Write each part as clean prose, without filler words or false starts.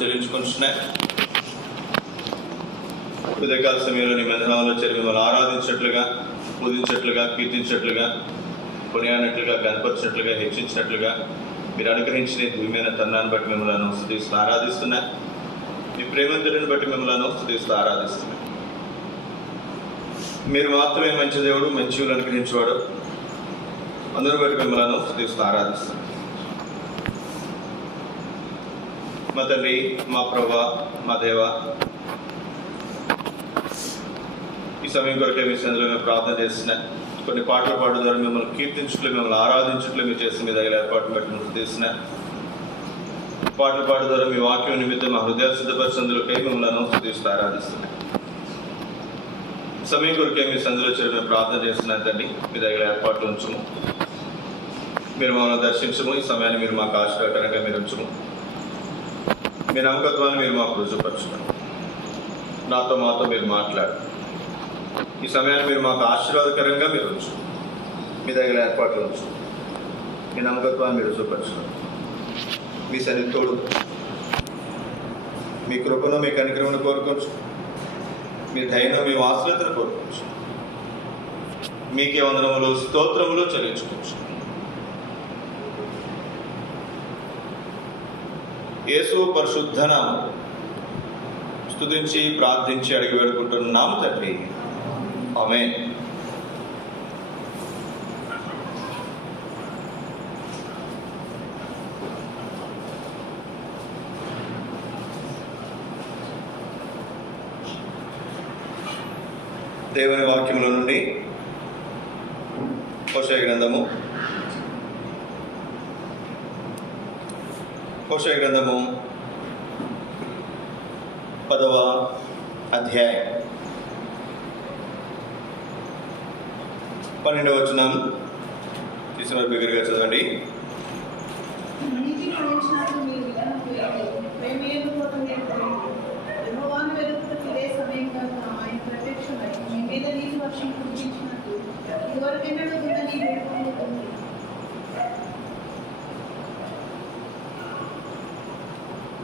చెల్లించుకుంటున్నాయి. ఉదయకాల సమయంలో నీ మందిరంలో చేరి మిమ్మల్ని ఆరాధించినట్లుగా, పూజించినట్లుగా, కీర్తించినట్లుగా, కొనియాడినట్లుగా, కనపరిచినట్లుగా, హెచ్చించినట్లుగా మీరు అనుగ్రహించిన దివ్యమైన తరుణాన్ని బట్టి మిమ్మల్ని స్తుతిస్తూ ఆరాధిస్తున్నా. మీ ప్రేమంతుడిని బట్టి మిమ్మల్ని స్తుతిస్తూ ఆరాధిస్తున్నా. మీరు మాత్రమే మంచి దేవుడు, మంచివులు అనుగ్రహించేవాడు. అందరూ బట్టి మిమ్మల్ని స్తుతిస్తూ ఆరాధిస్తున్నా. మా తండ్రి, మా ప్రభువా, మా దేవా, ఈ సమయం కొరకే మీ సందులో మేము ప్రార్థన చేసిన కొన్ని పాటలు పాడు ద్వారా మిమ్మల్ని కీర్తించుట్లు, మిమ్మల్ని ఆరాధించుట్లు మీరు చేసిన మీ దగ్గర ఏర్పాటును బట్టి మేము చేసిన పాటలు పాడు ద్వారా మీ వాక్యం నిమిత్తం మా హృదయాలు సిద్ధపరిచేందులోకై మిమ్మల్ని స్తుతిస్తూ ఆరాధిస్తున్నాం. సమయం కొరకే మీ సందులో చేరి మేము ప్రార్థన చేస్తున్నాం. తండ్రి, మీ దగ్గర ఏర్పాట్లు ఉంచము, మీరు మమ్మల్ని దర్శించము. ఈ సమయాన్ని మీరు మాకు ఆశీర్వాదకరంగా మీరు ఉంచము. మీ నమ్మకత్వాన్ని మీరు మాకు రుజుపరచుతారు. మాతో మీరు మాట్లాడు. ఈ సమయాన్ని మీరు మాకు ఆశీర్వాదకరంగా మీరు ఉంచు. మీ దగ్గర ఏర్పాట్లు ఉంచు. మీ నమ్మకత్వాన్ని మీరు రుజుపరచుతారు. మీ సన్నిధి తోడు, మీ కృపను, మీ కనికరమును కోరుకోవచ్చు. మీ దయను, మీ వాత్సల్యతను కోరుకోవచ్చు. మీకే వందనములు, స్తోత్రములు చెల్లించుకోవచ్చు. యేసు పరిశుద్ధ నామములో స్తుతించి ప్రార్థించి అడిగి వేడుకుంటున్నాము తండ్రి, ఆమేన్. దేవుని వాక్యముల నుండి హోషేయ గ్రంథము 10వ అధ్యాయం 12వ వచనం తీసిన బిగ్గరగా చదవండి.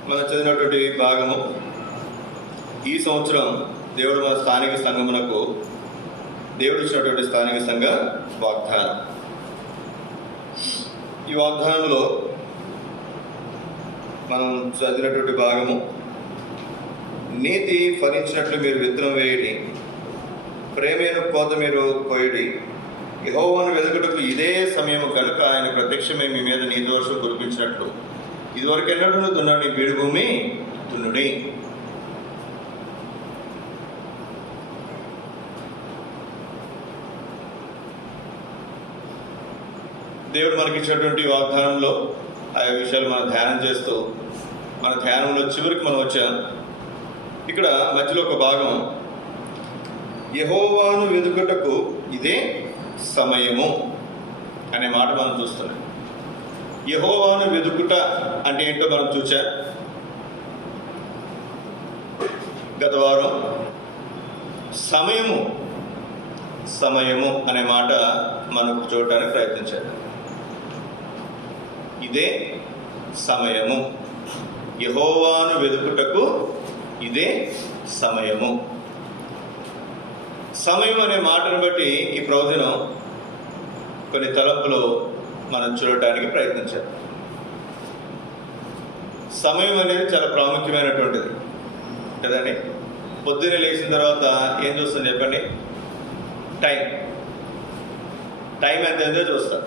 మనం చదివినటువంటి భాగము ఈ సంవత్సరం దేవుడు మన స్థానిక సంఘమునకు దేవుడు ఇచ్చినటువంటి స్థానిక సంఘ వాగ్దానం. ఈ వాగ్దానంలో మనం చదివినటువంటి భాగము, నీతి ఫలించినట్లు మీరు విత్తనం వేయడి, ప్రేమైన కోత మీరు కోయడి, యెహోవాను వెదుకుటకు ఇదే సమయము కనుక ఆయన ప్రత్యక్షమై మీ మీద నీతి వర్షం కురిపించినట్లు ఇదివరకు ఎన్నడూ దున్నని బీడు భూమి దున్నుడి. దేవుడు మనకిచ్చినటువంటి వాగ్దానంలో ఆయా విషయాలు మనం ధ్యానం చేస్తూ మన ధ్యానంలో చివరికి మనం వచ్చాం. ఇక్కడ మధ్యలో ఒక భాగం, యెహోవాను వెదుకుటకు ఇదే సమయము అనే మాట మనం చూస్తున్నాం. యెహోవాను వెదుకుట అంటే ఏంటో మనం చూచా. గత వారం సమయము అనే మాట మనకు చూడటానికి ప్రయత్నించారు. ఇదే సమయము, యెహోవాను వెదుకుటకు ఇదే సమయము. సమయం అనే మాటను బట్టి ఈ ప్రవచనం కొన్ని తలంపులు మనం చూడటానికి ప్రయత్నించారు. సమయం అనేది చాలా ప్రాముఖ్యమైనటువంటిది కదండి. పొద్దున్నే లేచిన తర్వాత ఏం చూస్తాను చెప్పండి? టైం ఎంత ఎంతో చూస్తాను.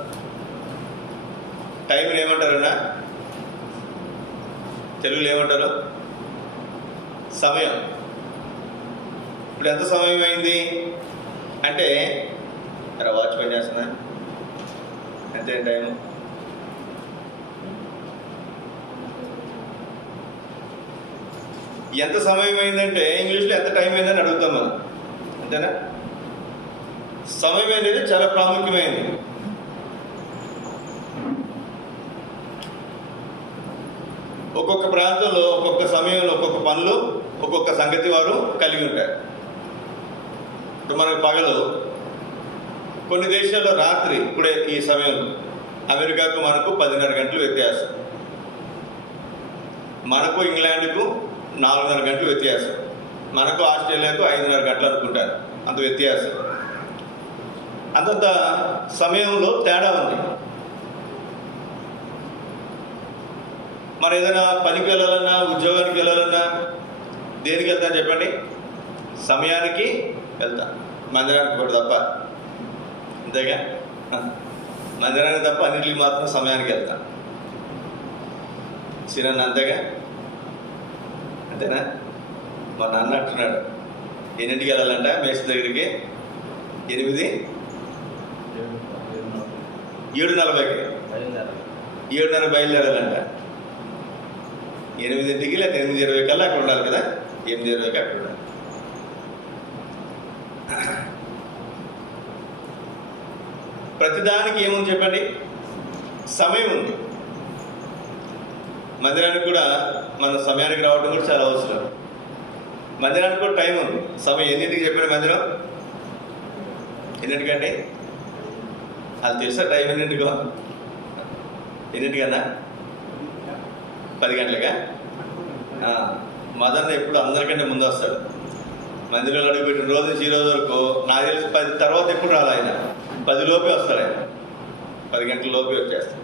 టైంని ఏమంటారన్నా? తెలుగులో ఏమంటారు? సమయం. ఇప్పుడు ఎంత సమయం అయింది అంటే, అరే వాచ్ పని చేస్తున్నా, ఎంత టైము? ఎంత సమయం అయిందంటే ఇంగ్లీష్లో ఎంత టైం అయిందని అడుగుతాం మనం, అంతేనా? సమయం అనేది చాలా ప్రాముఖ్యమైనది. ఒక్కొక్క ప్రాంతంలో ఒక్కొక్క సమయంలో ఒక్కొక్క పనులు ఒక్కొక్క సంగతి వారు కలిగి ఉంటారు. ఇప్పుడు మనకు పగలు, కొన్ని దేశాల్లో రాత్రి. ఇప్పుడే ఈ సమయంలో అమెరికాకు మనకు 10:30 గంటలు వ్యత్యాసం. మనకు ఇంగ్లాండ్కు 4.5 గంటలు వ్యత్యాసం, మనకు ఆస్ట్రేలియాకు 5.5 గంటలు అనుకుంటారు. అంత వ్యత్యాసం, అంతంత సమయంలో తేడా ఉంది. మరి ఏదైనా పనికి వెళ్ళాలన్నా, ఉద్యోగానికి వెళ్ళాలన్నా దేనికి వెళ్తాను చెప్పండి? సమయానికి వెళ్తా, మందిరానికి కూడా తప్ప. అంతేగా, మందిరానికి తప్ప అన్నింటికి మాత్రం సమయానికి వెళ్తా. సినన్న అంతేగా, అంతేనా? మా నాన్న అంటున్నాడు, ఎన్నింటికి వెళ్ళాలంట మేస్త్రి దగ్గరికి? 7:40కి 7:30 బయలుదేరాలంట. 8ంటికి లేదా 8:20 కల్లా అక్కడ ఉండాలి కదా. 8:20కి అక్కడ ఉండాలి. ప్రతిదానికి ఏముంది చెప్పండి? సమయం ఉంది. మందిరానికి కూడా మన సమయానికి రావడం కూడా చాలా అవసరం. మందిరానికి కూడా టైం ఉంది, సమయం. ఎన్నింటికి చెప్పాడు మందిరం? ఎన్నింటికంటే అది తెలుసా టైం? ఎన్నింటికన్నా? 10 గంటలకా? మదర్ని ఎప్పుడు అందరికంటే ముందు వస్తాడు. మందిరంలో అడుగుపెట్టిన రోజు నుంచి ఈ రోజు వరకు నాకు తెలిసి 10 తర్వాత ఎప్పుడు రాదు ఆయన. 10 లోపే వస్తాడు ఆయన. 10 గంటల లోపే వచ్చేస్తాడు.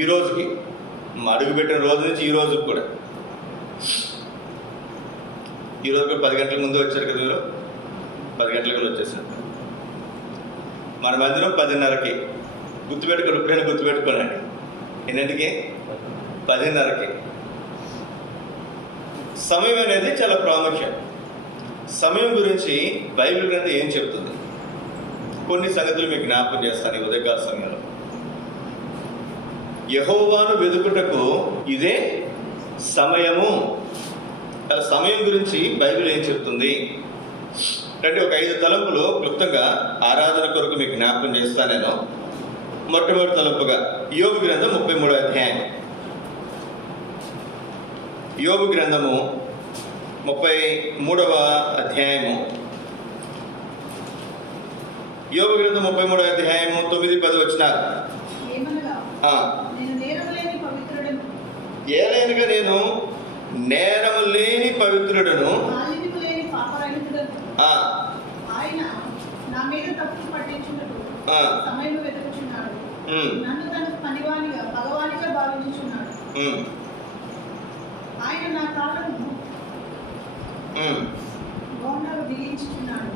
ఈ రోజుకి అడుగుపెట్టిన రోజు నుంచి ఈ రోజుకి కూడా, ఈ రోజు కూడా 10 గంటల ముందు వచ్చారు కదా మీరు. 10 గంటలకు వచ్చేసారు. మన మందిరం 10:30కి. గుర్తుపెట్టుకోండి. ఎన్నింటికి? 10:30కి. సమయం అనేది చాలా ప్రాముఖ్యం. సమయం గురించి బైబిల్ గ్రంథం ఏం చెప్తుంది? కొన్ని సంగతులు మీకు జ్ఞాపకం చేస్తాను ఈ ఉదయకాల సమయంలో. యెహోవాను వెదుకుటకు ఇదే సమయము. అలా సమయం గురించి బైబిల్ ఏం చెప్తుంది అంటే ఒక 5 తలంపులు క్లుప్తంగా ఆరాధన కొరకు మీకు జ్ఞాపకం చేస్తాను నేను. మొట్టమొదటి తలంపుగా యోబు గ్రంథం 33వ అధ్యాయం. యోబు గ్రంథము 33వ అధ్యాయము. యోబు గ్రంథం 33వ అధ్యాయము 9-10 వచనాలు. ఏలైనగా నేను నేరము లేని పవిత్రుడను,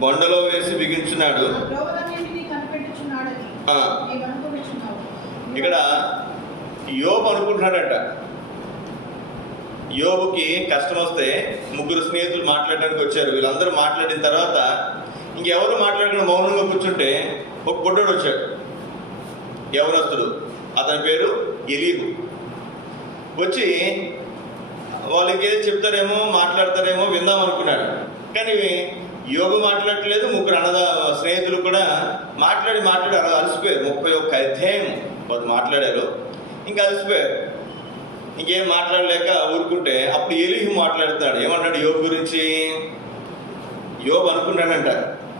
బొండలో వేసి బిగించున్నాడు. ఇక్కడ యోబు అనుకుంటున్నాడట. యోబుకి కష్టం వస్తే 3 స్నేహితులు మాట్లాడడానికి వచ్చారు. వీళ్ళందరూ మాట్లాడిన తర్వాత ఇంకెవరు మాట్లాడకుండా మౌనంగా కూర్చుంటే ఒక బుడ్డోడు వచ్చాడు, యవనస్తుడు. అతని పేరు ఎలీహు. వచ్చి వాళ్ళకి ఏది చెప్తారేమో, మాట్లాడతారేమో విందాం అనుకున్నాడు. కానీ యోబు మాట్లాడట్లేదు. 3 స్నేహితులు కూడా మాట్లాడి అలా అలసిపోయారు. 31 అధ్యాయం వాళ్ళు మాట్లాడారు, ఇంకా అలసిపోయారు. ఇంకేం మాట్లాడలేక ఊరుకుంటే అప్పుడు ఎలీహు మాట్లాడుతాడు. ఏమన్నాడు యోబు గురించి? యోబు అనుకుంటాడంట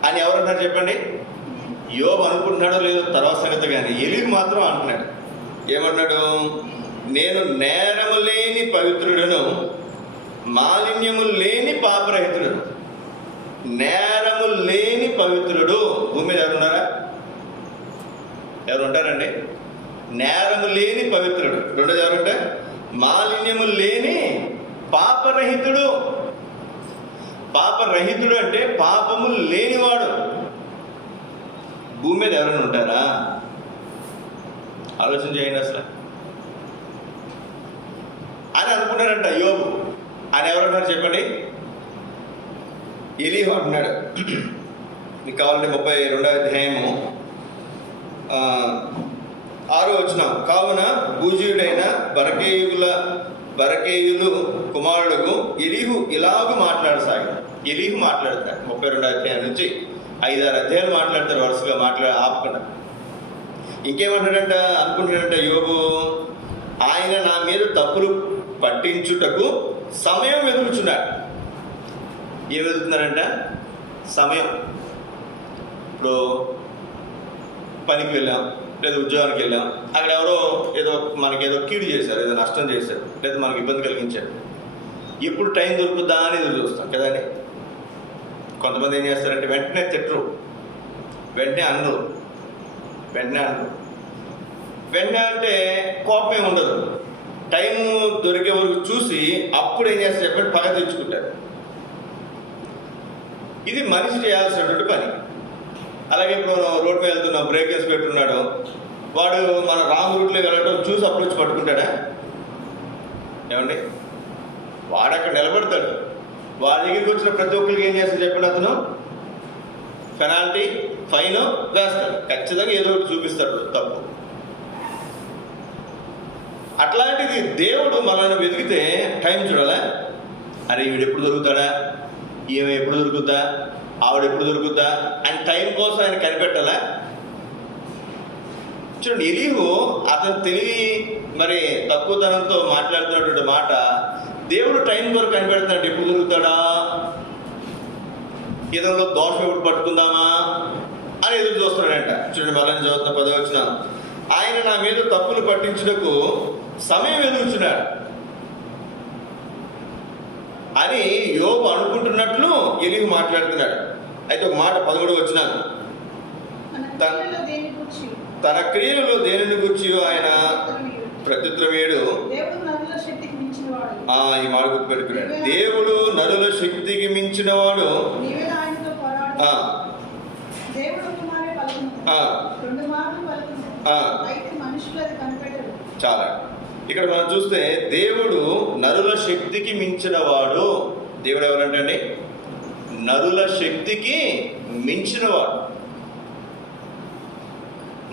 అని ఎవరంటారు చెప్పండి? యోబు అనుకుంటున్నాడో లేదో తర్వాత సంగతి, కానీ ఎలీహు మాత్రం అంటున్నాడు. ఏమన్నాడు? నేను నేరము లేని పవిత్రుడను, మాలిన్యము లేని పాపరహితుడను. నేరము లేని పవిత్రుడు. భూమి మీద ఎవరున్నారా? ఎవరు ఉంటారండి? నేరము లేని పవిత్రుడు. రెండోది ఎవరుంటే మాలిన్యము లేని పాపరహితుడు. పాపరహితుడు అంటే పాపము లేనివాడు. భూమి మీద ఎవరైనా ఉంటారా? ఆలోచన చేయండి అసలు. అని అనుకుంటారంట యోబు. ఆయన ఎవరంటారు చెప్పండి? ఎలీహు అంటున్నాడు. మీకు కావాలంటే 32వ అధ్యాయము 6వ వచనం. కావున బూజీయుడైన బరకేయులు కుమారుడుకు ఎలీహు ఇలాగూ మాట్లాడసాగాడు. ఎలీహు మాట్లాడతాడు 32వ అధ్యాయం నుంచి 5-6 అధ్యాయాలు మాట్లాడతారు వరుసగా, ఆపకుండా. ఇంకేమంటాడంట? అనుకుంటాడంట యోబు, ఆయన నా మీద తప్పులు పట్టించుటకు సమయం వెతుకుచున్నాడు. ఏం వెతుకుతున్నారంట? సమయం. ఇప్పుడు పనికి వెళ్ళాం, లేదా ఉద్యోగానికి వెళ్ళాం, అక్కడ ఎవరో మనకేదో కీడు చేశారు, ఏదో నష్టం చేశారు, లేదా మనకు ఇబ్బంది కలిగించారు. ఎప్పుడు టైం దొరుకుద్దా అని ఎదురు చూస్తాం కదండి. కొంతమంది ఏం చేస్తారంటే వెంటనే తిట్టరు, వెంటనే అనరు. వెంటనే అంటే కోపమే ఉండదు. టైం దొరికే వరకు చూసి అప్పుడు ఏం చేస్తారు చెప్పండి, పగ తెచ్చుకుంటారు. ఇది మనిషి చేయాల్సినటువంటి పని. అలాగే ఇప్పుడు రోడ్డు మీద వెళ్తున్నాం, బ్రేక్ వేసి పెట్టున్నాడు, వాడు మన రాంగ్ రూట్లో వెళ్ళటం చూసి అప్పుడు వచ్చి పట్టుకుంటాడా? ఏమండి, వాడు అక్కడ నిలబడతాడు. వాడి దగ్గరికి వచ్చిన ప్రతి ఒక్కరికి ఏం చేస్తాడు చెప్పండి, అతను పెనాల్టీ, ఫైన్ వేస్తాడు. ఖచ్చితంగా ఏదో ఒకటి చూపిస్తాడు తప్పు. అట్లాంటిది దేవుడు మనల్ని వెతికితే టైం చూడాలా? అరే వీడు ఎప్పుడు దొరుకుతాడా, ఈమె ఎప్పుడు దొరుకుద్దా, ఆవిడ ఎప్పుడు దొరుకుద్దా అని టైం కోసం ఆయన కనిపెట్టాలా? చూడండి, ఎలీహు అతను తెలివి మరి తక్కువతనంతో మాట్లాడుతున్నటువంటి మాట దేవుడు టైం కొరకు కనిపెడతాడు. ఎప్పుడు దొరుకుతాడా, ఇతరులో దోషం ఎప్పుడు పట్టుకుందామా అని ఎదురు చూస్తున్నాడంట. చూడండి, మళ్ళీ చదువుతున్న 10వ వచనం, ఆయన నా మీద తప్పులు పట్టించుటకు సమయం ఎదుగుచున్నాడు అని యోబు అనుకుంటున్నట్లు ఎలీహు మాట్లాడుతున్నాడు. అయితే ఒక మాట 11వ వచనం, తన క్రియలలో దేనిని గురించి ఆయన ప్రత్యుత్తరమేడు. ఈ మాట గుర్తుపెట్టుకున్నాడు, దేవుడు నరుల శక్తికి మించిన వాడు. చాలా ఇక్కడ మనం చూస్తే దేవుడు నరుల శక్తికి మించిన వాడు. దేవుడు ఎవరంటే నరుల శక్తికి మించినవాడు.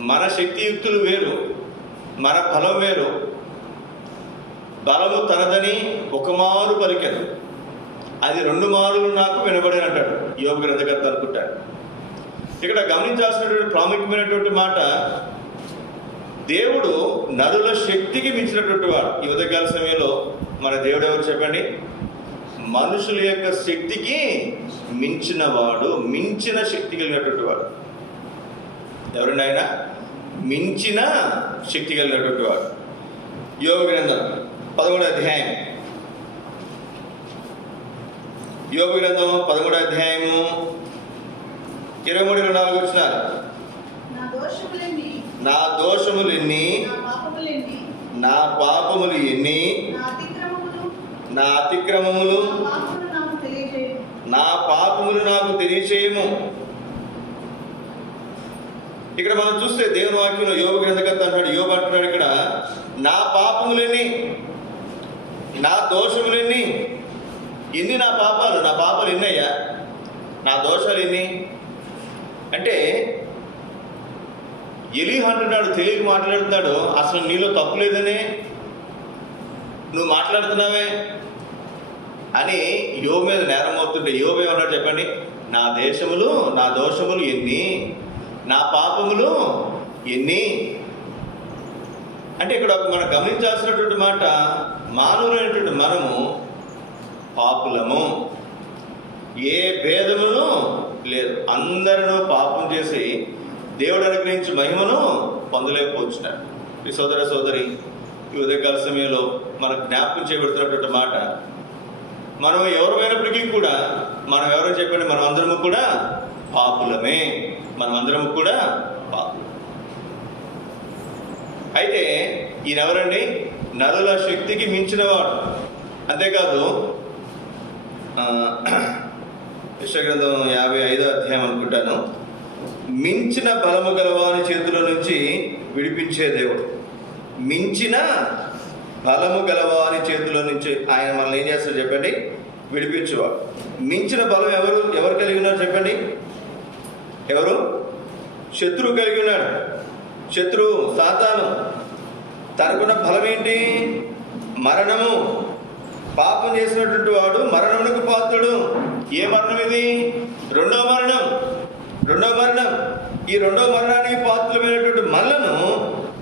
మన శక్తియుక్తులు వేరు, మన బలం వేరు. బలము తనదని ఒక మారు పలికెను, అది 2 మారులు నాకు వినబడి అంటాడు యోబు గ్రంథకర్త అనుకుంటాడు. ఇక్కడ గమనించాల్సినటువంటి ప్రాముఖ్యమైనటువంటి మాట, దేవుడు నరుల శక్తికి మించినటువంటి వాడు. ఈ ఉదయకాల సమయంలో మన దేవుడు ఎవరు చెప్పండి? మనుషుల యొక్క శక్తికి మించిన వాడు, మించిన శక్తి కలిగినటువంటి వాడు. ఎవరండి ఆయన? మించిన శక్తి కలిగినటువంటి వాడు. యోబు గ్రంథం 11వ అధ్యాయం, యోబు గ్రంథం 11వ అధ్యాయము 23-24 వచనాలు. నా దోషములు ఎన్ని, నా పాపములు ఎన్ని, నా అతిక్రమములు, నా పాపములు నాకు తెలియచేయము. ఇక్కడ మనం చూస్తే దేవుని వాక్యంలో యోబు గ్రంథకర్త అంటాడు, యోబు అంటున్నాడు ఇక్కడ, నా పాపములెన్ని, నా దోషములెన్ని. ఎన్ని నా పాపాలు ఎన్నయ్యా, నా దోషాలు ఎన్ని అంటే ఎలీహు అంటున్నాడు, తెలియక మాట్లాడుతున్నాడు, అసలు నీలో తప్పు లేదనే నువ్వు మాట్లాడుతున్నావే అని యోబు మీద నేరం అవుతుంటే యోబు ఏమన్నాడు చెప్పండి? నా దోషములు ఎన్ని, నా పాపములు ఎన్ని. అంటే ఇక్కడ మనం గమనించాల్సినటువంటి మాట, మానవులైనటువంటి మనము పాపులము, ఏ భేదమును లేదు. అందరూ పాపం చేసి దేవుడు అనుగ్రహించి మహిమను పొందలేకపోతున్నాడు. ఈ సోదరి ఈ ఉదయకాల సమయంలో మనకు జ్ఞాపకం చేయబడుతున్నటువంటి మాట, మనం ఎవరైనప్పటికీ కూడా, మనం ఎవరో చెప్పండి, మనం అందరము కూడా పాపులమే. అయితే ఈయన ఎవరండి? నరుల శక్తికి మించినవాడు. అంతేకాదు యెషయా 55వ అధ్యాయం అనుకుంటాను, మించిన బలము గలవాని చేతుల నుంచి విడిపించే దేవుడు. మించిన బలము గలవాని చేతుల నుంచి ఆయన మనల్ని ఏం చేస్తాడు చెప్పండి? విడిపించేవాడు. మించిన బలం ఎవరు కలిగి ఉన్నారు చెప్పండి? ఎవరు? శత్రువు కలిగి ఉన్నాడు. శత్రువు సాతాను. తనకున్న బలం ఏంటి? మరణము. పాపం చేసినటువంటి వాడు మరణమునకు పాత్రుడు. ఏ మరణం ఇది? రెండవ మరణం. ఈ రెండవ మరణానికి పాత్రులమైనటువంటి మనలను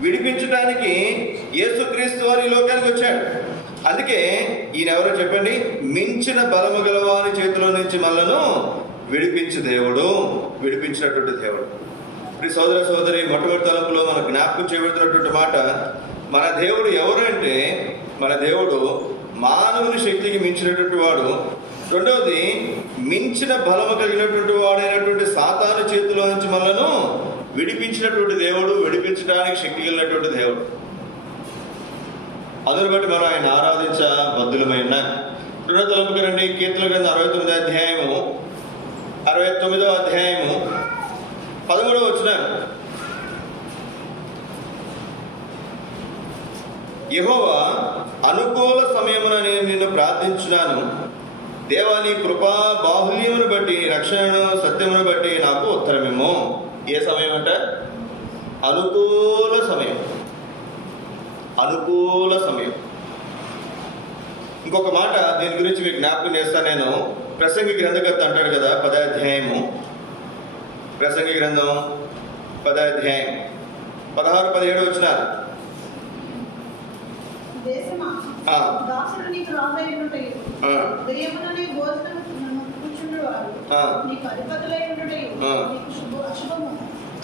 విడిపించడానికి యేసుక్రీస్తు వారు ఈ లోకానికి వచ్చాడు. అందుకే ఈయన ఎవరో చెప్పండి? మించిన బలము గలవాని చేతిలో నుంచి మనలను విడిపించినటువంటి దేవుడు. ఈ సోదర సోదరి మొట్టమొదటి తలంపులో మనకు జ్ఞాపకం చేయబడుతున్నటువంటి మాట, మన దేవుడు ఎవరు అంటే మన దేవుడు మానవుని శక్తికి మించినటువంటి వాడు. రెండవది, మించిన బలము కలిగినటువంటి వాడైనటువంటి సాతాను చేతిలో నుంచి మనలను విడిపించినటువంటి దేవుడు, విడిపించడానికి శక్తి కలిగినటువంటి దేవుడు. అందుని బట్టి మనం ఆయన ఆరాధించ బద్దులమైన. రెండవ తలంపుకి రండి. కీర్తన గ్రంథం 69వ అధ్యాయము 69వ అధ్యాయము 13వ వచనం. యెహోవా, అనుకూల సమయమున నేను నిన్ను ప్రార్థించున్నాను. దేవా, నీ కృపా బాహుల్యమును బట్టి, రక్షణను సత్యమును బట్టి నాకు ఉత్తరమేమో. ఏ సమయం అంట? అనుకూల సమయం. అనుకూల సమయం. ఇంకొక మాట దీని గురించి మీకు జ్ఞాపకం చేస్తాను నేను. ప్రసంగి గ్రంథకర్త అంటాడు కదా, 10వ అధ్యాయము, ప్రసంగి గ్రంథం 10వ అధ్యాయం 16-17 వచనాలు.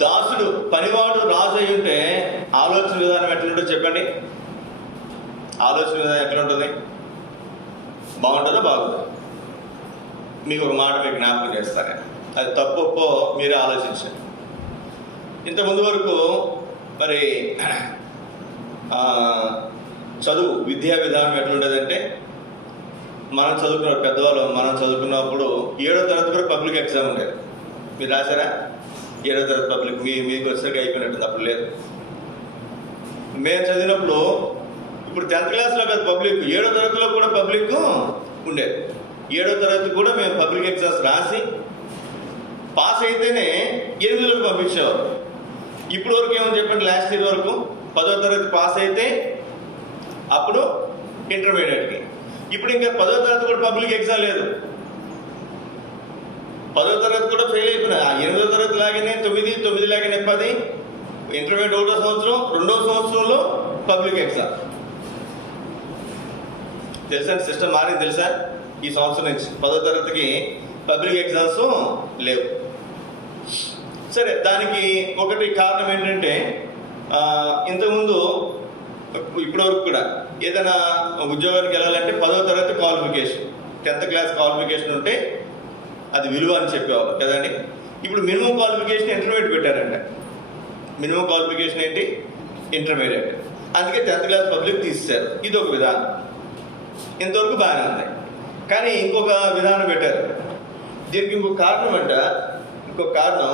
దాసుడు పనివాడు రాజు అయి ఉంటే ఆలోచన విధానం ఎట్లుంటుంది చెప్పండి? ఆలోచన విధానం ఎట్లుంటుంది? బాగుంటుందా? బాగుంటుంది. మీకు ఒక మాట మీకు జ్ఞాపకం చేస్తాను. అది తప్పు ఒప్పో మీరే ఆలోచించండి. ఇంతకుముందు వరకు మరి చదువు విద్యా విధానం ఎట్లుండేదంటే, మనం చదువుకున్న పెద్దవాళ్ళు మనం చదువుకున్నప్పుడు 7వ తరగతి కూడా పబ్లిక్ ఎగ్జామ్ ఉండేది. మీరు రాశారా? 7వ తరగతి పబ్లిక్ మీకు వచ్చేసరికి అయిపోయినట్టుంది. అప్పుడు లేదు. మేము చదివినప్పుడు, ఇప్పుడు 10th క్లాస్లో కదా పబ్లిక్, 7వ తరగతిలో కూడా పబ్లిక్ ఉండేది. 7వ తరగతి కూడా మేము పబ్లిక్ ఎగ్జామ్స్ రాసి పాస్ అయితేనే 8లకు పంపించేవారు. ఇప్పుడు వరకు ఏమో చెప్పండి, లాస్ట్ ఇయర్ వరకు 10వ తరగతి పాస్ అయితే అప్పుడు ఇంటర్మీడియట్కి. ఇప్పుడు ఇంకా 10వ తరగతి కూడా పబ్లిక్ ఎగ్జామ్ లేదు. 10వ తరగతి కూడా ఫెయిల్ అయిపోయినా. 8వ తరగతి లాగానే 9 లాగానే 10, ఇంటర్మీడియట్ 1వ సంవత్సరం, 2వ సంవత్సరంలో పబ్లిక్ ఎగ్జామ్. తెలుసా? సిస్టమ్ మారింది తెలుసా? ఈ సంవత్సరం నుంచి 10వ తరగతికి పబ్లిక్ ఎగ్జామ్స్ లేవు. సరే, దానికి ఒకటి కారణం ఏంటంటే, ఇంతకుముందు ఇప్పటివరకు కూడా ఏదైనా ఉద్యోగానికి వెళ్ళాలంటే 10వ తరగతి క్వాలిఫికేషన్, 10th క్లాస్ క్వాలిఫికేషన్ ఉంటే అది విలువ అని చెప్పేవాళ్ళు కదండి. ఇప్పుడు మినిమం క్వాలిఫికేషన్ ఇంటర్మీడియట్ పెట్టారంట. మినిమం క్వాలిఫికేషన్ ఏంటి? ఇంటర్మీడియట్. అందుకే 10th క్లాస్ పబ్లిక్ తీసేశారు. ఇది ఒక విధానం. ఇంతవరకు బాగానే ఉంది. కానీ ఇంకొక విధానం పెట్టారు. దీనికి ఇంకొక కారణం అంట. ఇంకొక కారణం,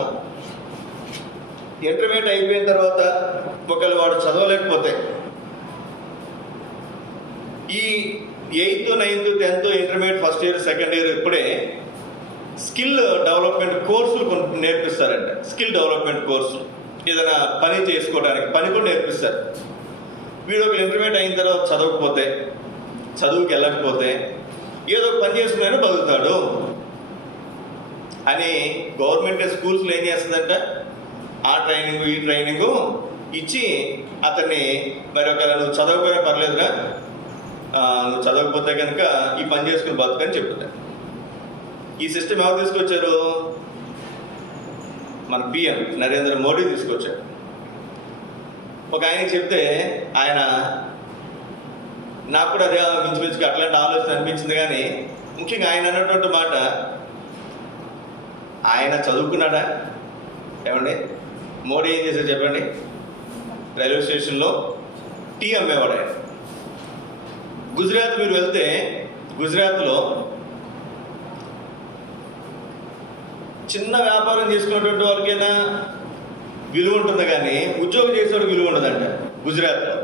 ఇంటర్మీడియట్ అయిపోయిన తర్వాత ఒకవేళ వాడు చదవలేకపోతే ఈ 8th, 9th, 10th, intermediate first year, second year ఇప్పుడే స్కిల్ డెవలప్మెంట్ కోర్సులు కొన్ని నేర్పిస్తారంట. స్కిల్ డెవలప్మెంట్ కోర్సులు ఏదైనా పని చేసుకోవడానికి పని కూడా నేర్పిస్తారు. వీడు ఒక ఇంటర్మీడియట్ అయిన తర్వాత చదవకపోతే, చదువుకి వెళ్ళకపోతే ఏదో పని చేసుకునే బతుకుతాడు అని గవర్నమెంట్ స్కూల్స్లో ఏం చేస్తుందంట, ఆ ట్రైనింగ్ ఈ ట్రైనింగు ఇచ్చి అతన్ని మరి ఒకవేళ నువ్వు చదవకపోయినా పర్లేదురా, నువ్వు చదవకపోతే కనుక ఈ పని చేసుకుని బతుకని చెప్తారు. ఈ సిస్టమ్ ఎవరు తీసుకొచ్చారు? మన PM నరేంద్ర మోడీ తీసుకొచ్చారు. ఒక ఆయనకి చెప్తే ఆయన, నాకు కూడా అదే మించుమించుగా అట్లాంటి ఆలోచన అనిపించింది. కానీ ముఖ్యంగా ఆయన అన్నటువంటి మాట, ఆయన చదువుకున్నాడా? ఏమండి, మోడీ ఏం చేశారు చెప్పండి? రైల్వే స్టేషన్లో టీ అమ్మేవాడు ఆయన. గుజరాత్ మీరు వెళ్తే గుజరాత్లో చిన్న వ్యాపారం చేసుకున్నటువంటి వాళ్ళకైనా విలువ ఉంటుంది, కానీ ఉద్యోగం చేసేవాడు విలువ ఉండదంట గుజరాత్లో.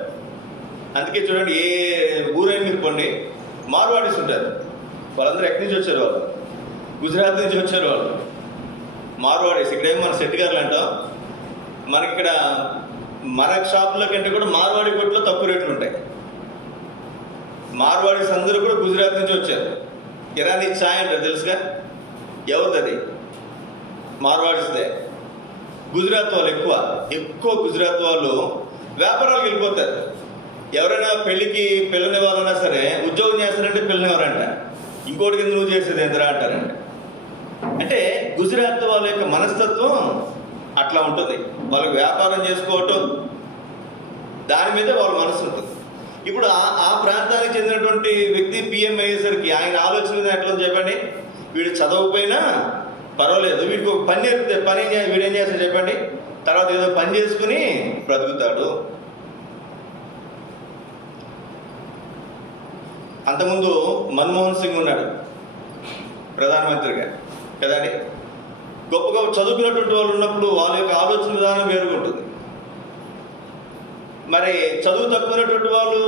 అందుకే చూడండి, ఏ ఊరైనా మీరు కొన్ని మార్వాడీస్ ఉంటారు. వాళ్ళందరూ ఎక్కడి నుంచి వచ్చారు? వాళ్ళు గుజరాత్ నుంచి వచ్చారు. వాళ్ళు మార్వాడీస్. ఇక్కడేమో మన సెట్టిగారులు అంటాం. మనకి ఇక్కడ మన షాపుల కంటే కూడా మార్వాడి కొట్లో తక్కువ రేట్లు ఉంటాయి. మార్వాడీస్ అందరూ కూడా గుజరాత్ నుంచి వచ్చారు. ఇరానీ ఛాయ్ అంటారు తెలుసుగా, ఎవరిది? మార్వాడీస్దే. గుజరాత్ వాళ్ళు ఎక్కువ గుజరాత్ వాళ్ళు వ్యాపారాలకు వెళ్ళిపోతారు. ఎవరైనా పెళ్ళికి పిల్లని వాళ్ళైనా సరే ఉద్యోగం చేస్తారంటే పిల్లనివ్వరంట. ఇంకోటి కింద నువ్వు చేసేది ఎంతరా అంటారంట. అంటే గుజరాత్ వాళ్ళ యొక్క మనస్తత్వం అట్లా ఉంటుంది. వాళ్ళకి వ్యాపారం చేసుకోవటం దాని మీద వాళ్ళ మనసు ఉంటుంది. ఇప్పుడు ఆ ప్రాంతానికి చెందినటువంటి వ్యక్తి పిఎం అయ్యేసరికి ఆయన ఆలోచన ఎట్లా చెప్పండి. వీడు చదవకపోయినా పర్వాలేదు, వీడికి ఒక పని నేర్పితే వీడేం చేస్తాడు చెప్పండి, తర్వాత ఏదో పని చేసుకుని బ్రతుకుతాడు. అంతకుముందు మన్మోహన్ సింగ్ ఉన్నాడు ప్రధానమంత్రిగా కదండి. గొప్ప గొప్ప చదువుకున్నటువంటి వాళ్ళు ఉన్నప్పుడు వాళ్ళ యొక్క ఆలోచన విధానం వేరుగా ఉంటుంది. మరి చదువు తక్కువైనటువంటి వాళ్ళు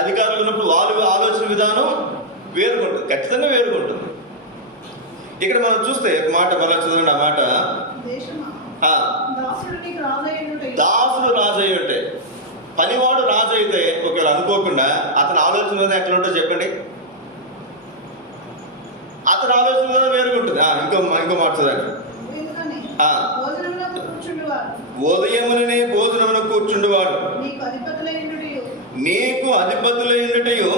అధికారులు ఉన్నప్పుడు వాళ్ళ ఆలోచన విధానం వేరుగా ఉంటుంది, ఖచ్చితంగా వేరుగా ఉంటుంది. ఇక్కడ మనం చూస్తే ఒక మాట మళ్ళీ చదవండి. ఆ మాట దాసుడు రాజు అయి ఉంటే, పనివాడు రాజు అయితే ఒకవేళ అనుకోకుండా అతని ఆలోచన విధానం ఎట్లా ఉంటుందో చెప్పండి. అతని ఆలోచన విధానం వేరుగా ఉంటుంది. ఇంకో మాట చదవండి. ఉదయముననే భోజనమున కూర్చుండువాడు నీకు అధిపతులైనటయు.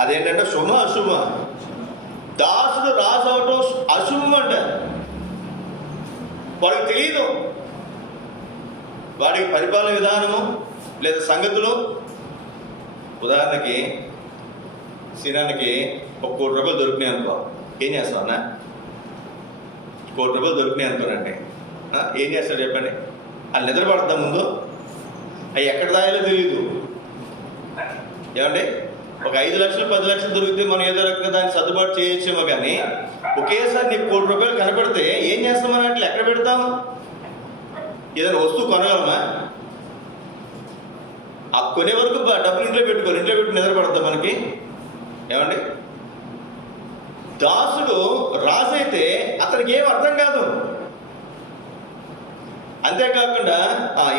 అదేంటంటే శుభ అశుభ. దాసుడు రాజు అవటం అశుభం అంట. వాడికి తెలియదు, వాడికి పరిపాలన విధానము లేదా సంగతులు. ఉదాహరణకి శ్రీనానికి ఒక ₹1,00,00,000 దొరికినాయి అనుకో, ఏం చేస్తామన్నా? ₹1,00,00,000 దొరికినాయి అనుకోనండి, ఏం చేస్తాడు చెప్పండి? అది నిద్రపడతా ముందు అవి ఎక్కడ దాయాలో తెలియదు. ఏమండి, ఒక 5 లక్షలు 10 లక్షలు దొరికితే మనం ఏదో రకంగా దాన్ని సర్దుబాటు చేయొచ్చేమో, కానీ ఒకేసారి నీకు ₹1,00,00,000 కనపడితే ఏం చేస్తామని అట్లా ఎక్కడ పెడతాం? ఏదైనా వస్తువు కొనగలమా? ఆ కొనే వరకు డబ్బులు ఇంట్లో పెట్టుకోరు, ఇంట్లో పెట్టి నిద్రపడతాం మనకి. ఏమండి, దాసుడు రాజు అయితే అతనికి ఏం అర్థం కాదు. అంతేకాకుండా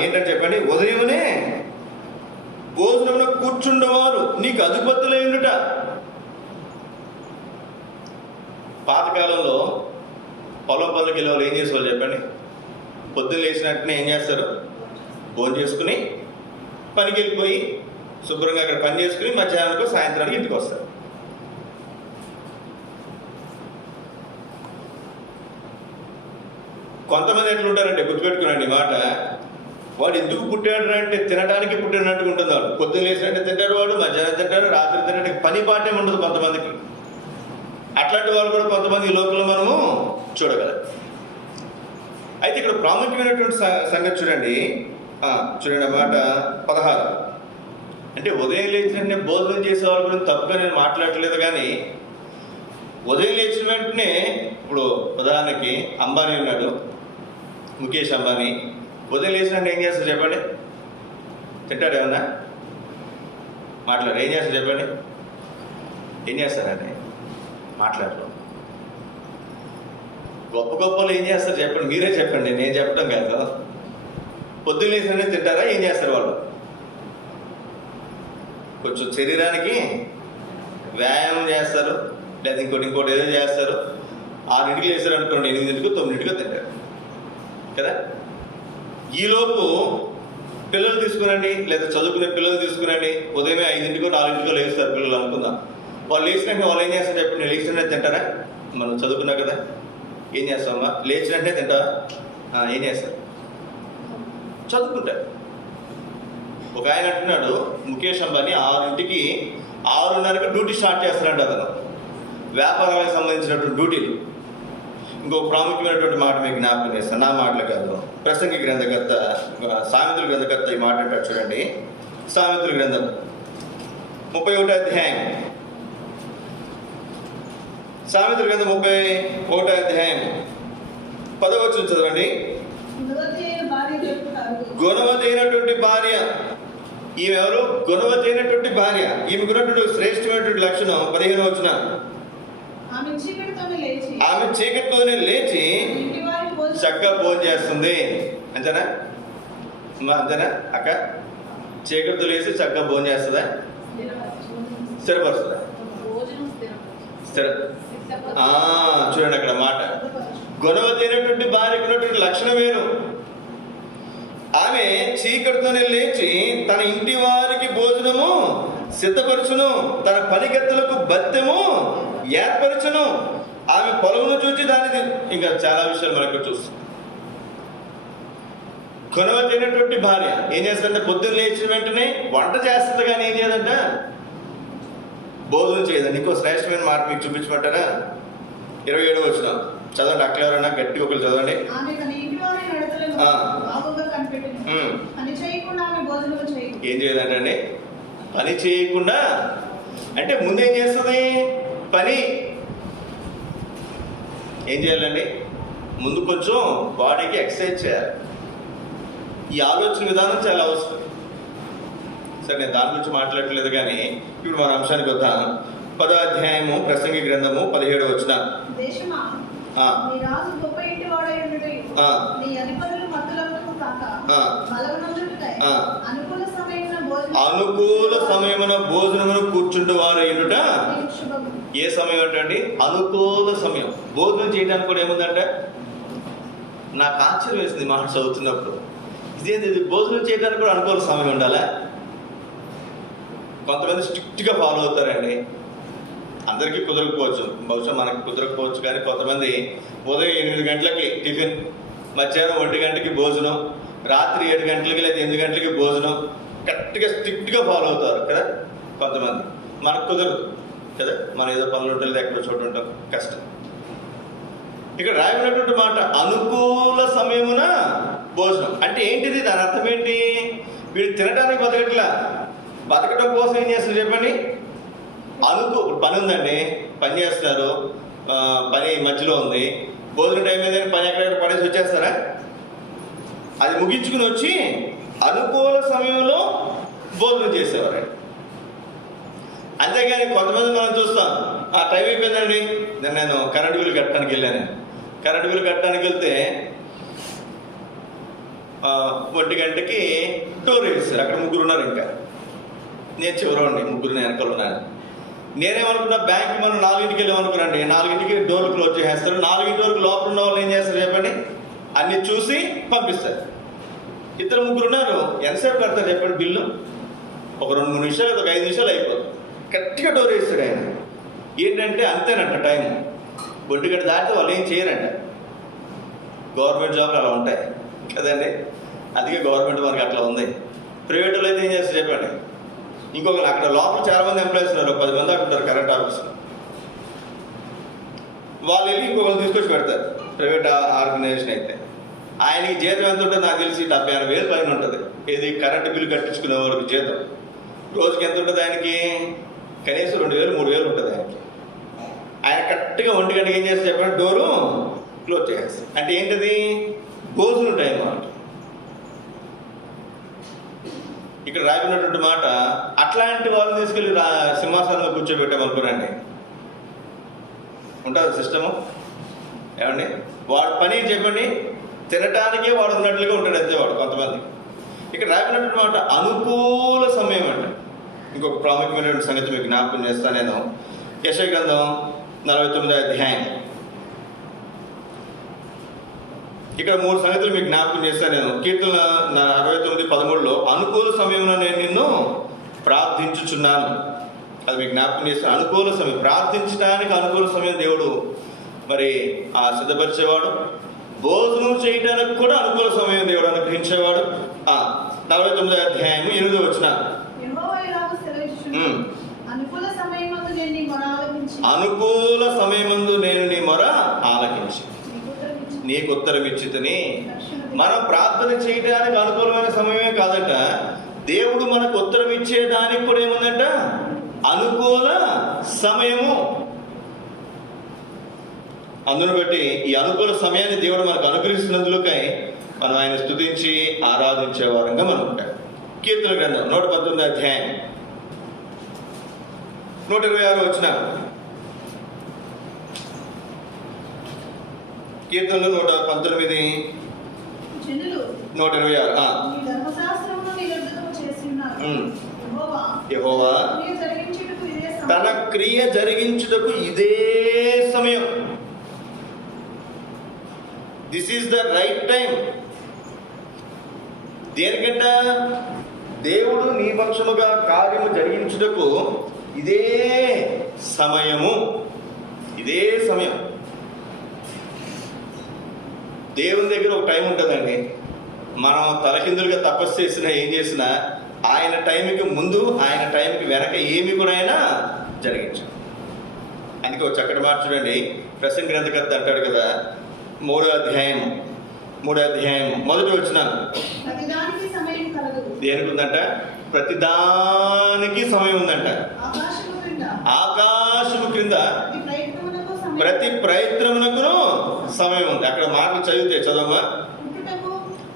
ఏంటంటే చెప్పండి, ఉదయమునే భోజనమున కూర్చుండేవారు నీకు అధిపతులైనట. పాతకాలంలో పొలం పనులకి వెళ్ళేవాళ్ళు ఏం చేసేవాళ్ళు చెప్పండి? పొద్దున్న లేచినట్టునే ఏం చేస్తారు? భోజనం చేసుకుని పనికి వెళ్ళిపోయి శుభ్రంగా అక్కడ పని చేసుకుని మధ్యాహ్నానికి సాయంత్రానికి ఇంటికి వస్తారు. కొంతమంది ఎట్లుంటారంటే, గుర్తుపెట్టుకునండి మాట, వాడు ఎందుకు పుట్టాడు అంటే తినడానికి పుట్టినట్టుగా ఉంటుంది. వాడు పొద్దున్న లేచినట్టే తింటాడు, వాడు మధ్యాహ్నం తింటాడు, రాత్రి తింటాడు, పని పాటే ఉండదు కొంతమందికి. అట్లాంటి వాళ్ళు కూడా కొంతమంది ఈ లోకంలో మనము చూడగలం. అయితే ఇక్కడ ప్రాముఖ్యమైనటువంటి సంగతి చూడండి. చూడండి మాట 16. అంటే ఉదయం లేచిన భోజనం చేసే వాళ్ళ గురించి తప్పుగా నేను మాట్లాడట్లేదు, కానీ ఉదయం లేచిన వెంటనే ఇప్పుడు ఉదాహరణకి అంబానీ ఉన్నాడు, ముఖేష్ అంబానీ. ఉదయం లేచినట్టు ఏం చేస్తారు చెప్పండి? తింటాడు ఏమన్నా? మాట్లాడు, ఏం చేస్తారు చెప్పండి? ఏం చేస్తారండి? మాట్లాడరు. గొప్ప గొప్పలు ఏం చేస్తారు చెప్పండి, మీరే చెప్పండి, నేను చెప్పడం కాదు. పొద్దున్న లేచినట్టు తింటారా? ఏం చేస్తారు వాళ్ళు? కొంచెం శరీరానికి వ్యాయామం చేస్తారు, లేదా ఇంకోటి ఏదో చేస్తారు. 6ంటికి లేస్తారు అనుకోండి, 8ంటికో 9ంటికో తింటారు కదా. ఈలోపు పిల్లలు తీసుకురండి, లేదా చదువుకునే పిల్లలు తీసుకురండి, ఉదయమే 5ంటికో 4ంటికో లేస్తారు పిల్లలు అనుకుందాం. వాళ్ళు లేచినట్టు వాళ్ళు ఏం చేస్తారు చెప్పండి? లేచినట్టే తింటారా? మనం చదువుకున్నాం కదా, ఏం చేస్తామమ్మా? లేచినట్టే తింటారా? ఏం చేస్తారు? చదువుకుంటారు. ఒక ఆయన అంటున్నాడు, ముఖేష్ అంబానీ 6ంటికి 6:30కి డ్యూటీ స్టార్ట్ చేస్తారంట అతను, వ్యాపారాలకు సంబంధించినటువంటి డ్యూటీలు. ఇంకొక ప్రాముఖ్యమైనటువంటి మాట మీకు జ్ఞాపకం చేస్తాను, నా మాటలు కాదు. ప్రసంగి గ్రంథకర్త, సామెతల గ్రంథకర్త ఈ మాట అంటాడు చూడండి. సామెతల గ్రంథం 31వ అధ్యాయం, సామెతల గ్రంథం 31వ అధ్యాయం 10వ వచనం చదవండి. గుణవతి అయినటువంటి భార్య, ఈమె ఎవరు? గుణవతి అయినటువంటి భార్య. ఈమెకున్నటువంటి శ్రేష్టమైనటువంటి లక్షణం 15వ వచనం. ఆమె చీకటితోనే లేచి చక్కగా భోజనం చేస్తుంది. అంతేనా అంతేనా అక్క? చీకటితో లేచి చక్కగా భోజనం చేస్తుందా? స్థిరపరుస్తుందా? చూడండి అక్కడ మాట. గుణవతి అయినటువంటి భార్యకు ఉన్నటువంటి లక్షణం వేరు. ఆమె చీకటితోనే లేచి తన ఇంటి వారికి భోజనము సిద్ధపరచును, తన పనికెత్తలకు బత్తెము ఏర్పరచును, ఆమె పొలమును చూచి దానిది. ఇంకా చాలా విషయాలు మనకు చూస్తాం. కొనవచ్చినటువంటి భార్య ఏం చేస్తుందంటే పొద్దున్న లేచిన వెంటనే వంట చేస్తుంది, కానీ ఏం చేయదంట, భోజనం చేయదండి. ఇంకో శ్రేష్టమైన మాట మీకు చూపించమంటారా? 27వ వచనం చదవండి. అక్కడ ఎవరైనా గట్టిగా ఒకరు చదవండి. ఏం చేయదంటే పని చేయకుండా, అంటే ముందేం చేస్తుంది పని. ఏం చేయాలండి? ముందు కొంచెం బాడీకి ఎక్సర్సైజ్ చేయాలి. ఈ ఆలోచన విధానం చాలా అవసరం. సరే, నేను దాని గురించి మాట్లాడట్లేదు, కానీ ఇప్పుడు మన అంశానికి వద్దాం. 10వ అధ్యాయము ప్రసంగి గ్రంథము 17వ వచనం. అనుకూల సమయమున భోజనమును కూర్చుంటూ వారు ఏంటంట? ఏ సమయం అంటే అనుకూల సమయం. భోజనం చేయడానికి కూడా ఏముందంట? నాకు ఆశ్చర్యం వేసింది మాట చదువుతున్నప్పుడు. ఇదేంటి, భోజనం చేయడానికి కూడా అనుకూల సమయం ఉండాలా? కొంతమంది స్ట్రిక్ట్గా ఫాలో అవుతారండి. అందరికీ కుదరకపోవచ్చు, బహుశా మనకు కుదరకపోవచ్చు, కానీ కొంతమంది ఉదయం 8 గంటలకి టిఫిన్, మధ్యాహ్నం 1 గంటకి భోజనం, రాత్రి 7 గంటలకి లేదా 8 గంటలకి భోజనం, కరెక్ట్గా స్ట్రిక్ట్గా ఫాలో అవుతారు కదా కొంతమంది. మనకు కుదరదు కదా, మనం ఏదో పనులు ఉంటుంది, ఎక్కడో చోటు ఉంటాం, కష్టం. ఇక్కడ రాయబడినటువంటి మాట అనుకూల సమయమున భోజనం అంటే ఏంటిది? దాని అర్థం ఏంటి? వీడు తినడానికి బతకట్లా, బతకటం కోసం ఏం చేస్తారు చెప్పండి? పని ఉందండి, పని చేస్తున్నారు, పని మధ్యలో ఉంది, భోజనం టైం ఏదైనా పని ఎక్కడెక్కడ పడేసి వచ్చేస్తారా? అది ముగించుకుని వచ్చి అనుకూల సమయంలో భోజనం చేసేవారండి. అంతేగాని కొంతమంది మనం చూస్తాం, ఆ టైం అయిపోయిందండి, నేను కరెంటు బిల్లు కట్టడానికి వెళ్ళాను. కరెంటు బిల్లు కట్టడానికి వెళ్తే 1 గంటకి డోర్ వేస్తారు. అక్కడ 3 ఉన్నారు, ఇంకా నేను చివరండి, 3 వెనకాల ఉన్నాను. నేనేమనుకున్నా, బ్యాంక్కి మనం 4ంటికి వెళ్ళామనుకున్నాండి. 4ంటికి డోర్లు క్లోజ్ చేసేస్తారు. 4 వరకు లోపల ఉన్న వాళ్ళు ఏం చేస్తారు చెప్పండి? అన్ని చూసి పంపిస్తారు. 2 3 ఉన్నారు, ఎంతసేపు కడతారు చెప్పండి బిల్లు? ఒక 2 3 నిమిషాలు, ఒక 5 నిమిషాలు అయిపోతుంది. కరెక్ట్గా డోర్ వేస్తాడు ఆయన. ఏంటంటే అంతేనంట టైం. 1 గంట దాటితే వాళ్ళు ఏం చేయరంట. గవర్నమెంట్ జాబ్లు అలా ఉంటాయి కదండి, అందుకే గవర్నమెంట్ మనకి అట్లా ఉంది. ప్రైవేట్ వాళ్ళు అయితే ఏం చేస్తారు చెప్పండి? ఇంకొకరు అక్కడ లోపల చాలా మంది ఎంప్లాయీస్ ఉన్నారు, 10 మంది దాకా ఉంటారు కరెంట్ ఆఫీస్లో. వాళ్ళు వెళ్ళి ఇంకొకరు తీసుకొచ్చి పెడతారు. ప్రైవేట్ ఆర్గనైజేషన్ అయితే ఆయనకి జీతం ఎంత ఉంటుంది నాకు తెలిసి 70,000 పైన ఉంటుంది. ఏది కరెంటు బిల్లు కట్టించుకునే వాడికి జీతం రోజుకి ఎంత ఉంటుంది? ఆయనకి కనీసం 2,000 3,000 ఉంటుంది ఆయనకి. ఆయన కరెక్ట్గా 1 గంటకి ఏం చేస్తే చెప్పండి? డోరు క్లోజ్ చేస్తారు. అంటే ఏంటది? భోజనం టైం అన్నమాట. ఇక్కడ రాయబడినటువంటి మాట, అట్లాంటి వాళ్ళని తీసుకెళ్ళి సింహాసనంలో కూర్చోబెట్టామనుకోరండి, ఉంటుంది సిస్టము. ఏమండి, వాడు పని చెప్పండి, తినటానికే వాడు ఉన్నట్లుగా ఉంటాడు అంతే వాడు. కొంతమంది ఇక్కడ రాయబడినటువంటి మాట అనుకూల సమయం అంటే. ఇంకొక ప్రాముఖ్యమైనటువంటి సంగతి మీకు జ్ఞాపకం చేస్తాను నేను. యెషయా గ్రంథం 49వ అధ్యాయం. ఇక్కడ 3 సంగతులు మీకు జ్ఞాపకం చేస్తాను నేను. కీర్తన 69:13లో అనుకూల సమయంలో నేను నిన్ను ప్రార్థించుచున్నాను, అది మీకు జ్ఞాపకం చేస్తాను. అనుకూల సమయం, ప్రార్థించడానికి అనుకూల సమయం దేవుడు మరి సిద్ధపరిచేవాడు. భోజనం చేయడానికి కూడా అనుకూల సమయం దేవుడు అనుగ్రహించేవాడు. 49వ అధ్యాయం 8వ వచనం. అనుకూల సమయమందు నేను నీ మొర ఆలకించి నీకు ఉత్తరం ఇచ్చితిని. మనం ప్రార్థన చేయడానికి అనుకూలమైన సమయమే కాదట, దేవుడు మనకు ఉత్తరం ఇచ్చేదానికి కూడా ఏముందంట? అనుకూల సమయము. అందును బట్టి ఈ అనుకూల సమయాన్ని దేవుడు మనకు అనుగ్రహిస్తున్నందుకై మనం ఆయన స్తుతించి ఆరాధించే వారంగా మనం ఉంటాం. కీర్తన గ్రంథం 119వ అధ్యాయం 126వ వచనం. కీర్తనలు 119 126. యెహోవా తన క్రియ జరిగించుటకు ఇదే సమయం. This is the right time. దేనికంట? దేవుడు నీ పక్షముగా కార్యము జరిగించుటకు ఇదే సమయము, ఇదే సమయం. దేవుని దగ్గర ఒక టైం ఉంటుందండి. మనం తలకిందులుగా తపస్సు చేసినా ఏం చేసినా ఆయన టైంకి ముందు ఆయన టైంకి వెనక ఏమి కూడా ఆయన జరిగించాడు. అందుకే ఒక చక్కటి మాట చూడండి, ప్రసంగ గ్రంథకర్త అంటాడు కదా, 3వ అధ్యాయం మొదటి వచనం, దేనికి ఉందంట? ప్రతిదానికి సమయం ఉందంట. ఆకాశము క్రింద ప్రతి ప్రయత్నమునకును సమయం ఉంది. అక్కడ మాటలు చదివితే చదవమ్మా.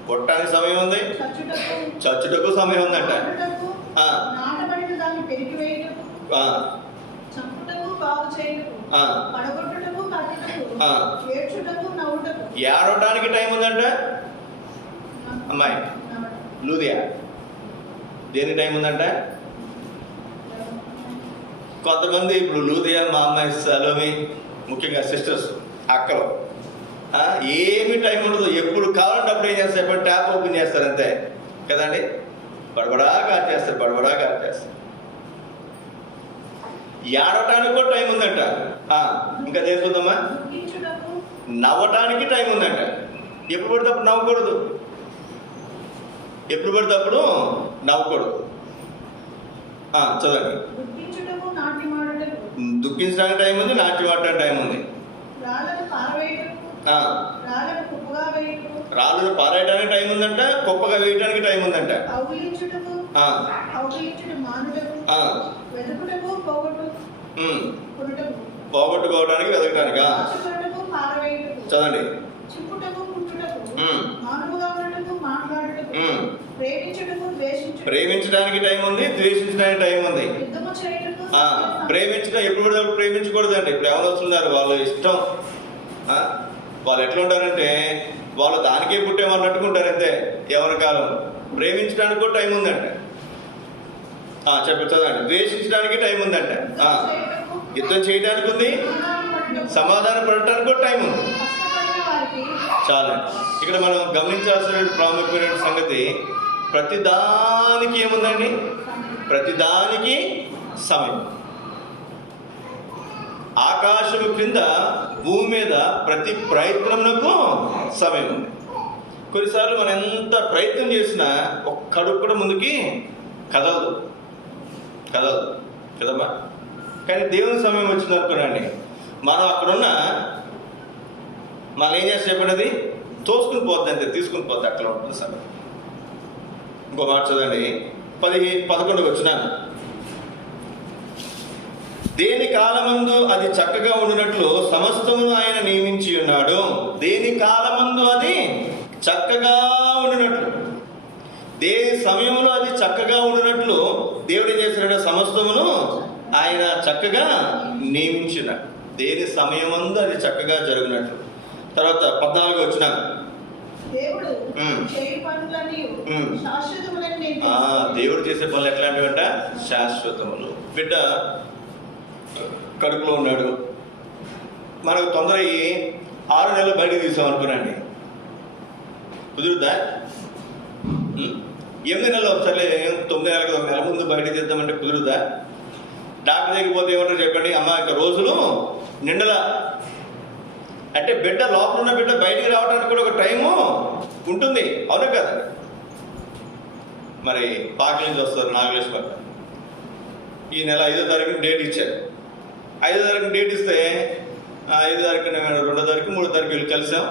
పుట్టడానికి సమయం ఉంది, చచ్చుటకు సమయం ఉందంట, ఏడవటానికి టైం ఉందంట. అమ్మాయి లూదియా, దేనికి టైం ఉందంట? కొంతమంది ఇప్పుడు లూదియా, మా అమ్మాయి సలోమి, ముఖ్యంగా సిస్టర్స్, అక్కలు, ఏమి టైం ఉండదు. ఎప్పుడు కావాలంటే అప్పుడు ఏం చేస్తారు? ఎప్పుడు ట్యాప్ ఓపెన్ చేస్తారు అంతే కదండి. బడబడా కాచేస్తారు. ఏడవటానికి కూడా టైం ఉందంట. ఇంకా తెలుసుకుందామా? నవ్వటానికి టైం ఉందంట. ఎప్పుడు పడితే అప్పుడు నవ్వకూడదు. చదవండి. దుఃఖించడానికి టైం ఉంది, నాట్యం ఆడటానికి టైం ఉంది. రాళ్ళను పారేయడానికి టైం ఉందంట, కుప్పగా వేయడానికి టైం ఉందంట. పోగొట్టుకోవడానికి వెతకటానికా? చదవండి. ప్రేమించడానికి టైం ఉంది, ద్వేషించడానికి టైం ఉంది. ప్రేమించడం ఎప్పుడు ప్రేమించకూడదండి. ఇప్పుడు ఎవరు వస్తున్నారు, వాళ్ళ ఇష్టం. వాళ్ళు ఎట్లా ఉంటారంటే వాళ్ళు దానికే పుట్టేమన్నట్టుకుంటారు అంతే. ఎవరి కాలం. ప్రేమించడానికి కూడా టైం ఉందంట. చదవండి. ద్వేషించడానికి టైం ఉందంట. యుద్ధం చేయడానికి ఉంది, సమాధానం పడటానికి కూడా టైం ఉంది. చాలా ఇక్కడ మనం గమనించాల్సిన ప్రాముఖ్యమైన సంగతి, ప్రతిదానికి ఏముందండి? ప్రతిదానికి సమయం. ఆకాశము క్రింద భూమి మీద ప్రతి ప్రయత్నమునకు సమయం ఉంది. కొన్నిసార్లు మనం ఎంత ప్రయత్నం చేసినా ఒక్కడుగు కూడా ముందుకి కదలదు కదమ్మా. కానీ దేవుని సమయం వచ్చింది అనుకోనండి, మనం అక్కడున్న మనం ఏం చేస్తే చెప్పినది తోసుకుని పోద్ది అంతే, తీసుకుని పోద్ది. అట్లా ఉంటుంది సమయం. ఇంకో మాట చదవండి, 11 వచ్చినాను. దేని కాలమందు అది చక్కగా ఉండినట్లు సమస్తమును ఆయన నియమించి ఉన్నాడు. దేని కాలమందు అది చక్కగా ఉండినట్లు, దేని సమయంలో అది చక్కగా ఉండినట్లు దేవుడు ఏం చేస్తున్నాడు? సమస్తమును ఆయన చక్కగా నియమించినాడు. దేని సమయమందు అది చక్కగా జరుగునట్లు. తర్వాత 14 వచ్చిన, దేవుడు చేసే పనులు ఎట్లాంటివంట? శాశ్వతములు. బిడ్డ కడుపులో ఉన్నాడు, మనకు తొందర 6 నెలలు బయటకు తీసామనుకున్నాండి, కుదురుద్దా? 8 నెలలు ఒకసారి 9 నెలలకు 1 నెల ముందు బయటకు తీద్దామంటే కుదురుద్దా? డాక్టర్ దగ్గరికి పోతే ఏమంటారు చెప్పండి? అమ్మ ఇక రోజులు నిండలా అంటే బిడ్డ లోపల ఉన్న బిడ్డ బయటికి రావడానికి కూడా ఒక టైము ఉంటుంది, అవును కదా? మరి పాకి నుంచి వస్తారు నాగలేష్ పక్క, ఈ నెల 5వ తారీఖున డేట్ ఇచ్చారు. 5వ తారీఖున డేట్ ఇస్తే 5వ తారీఖున 2వ తారీఖు 3వ తారీఖు వెళ్ళి కలిసాం.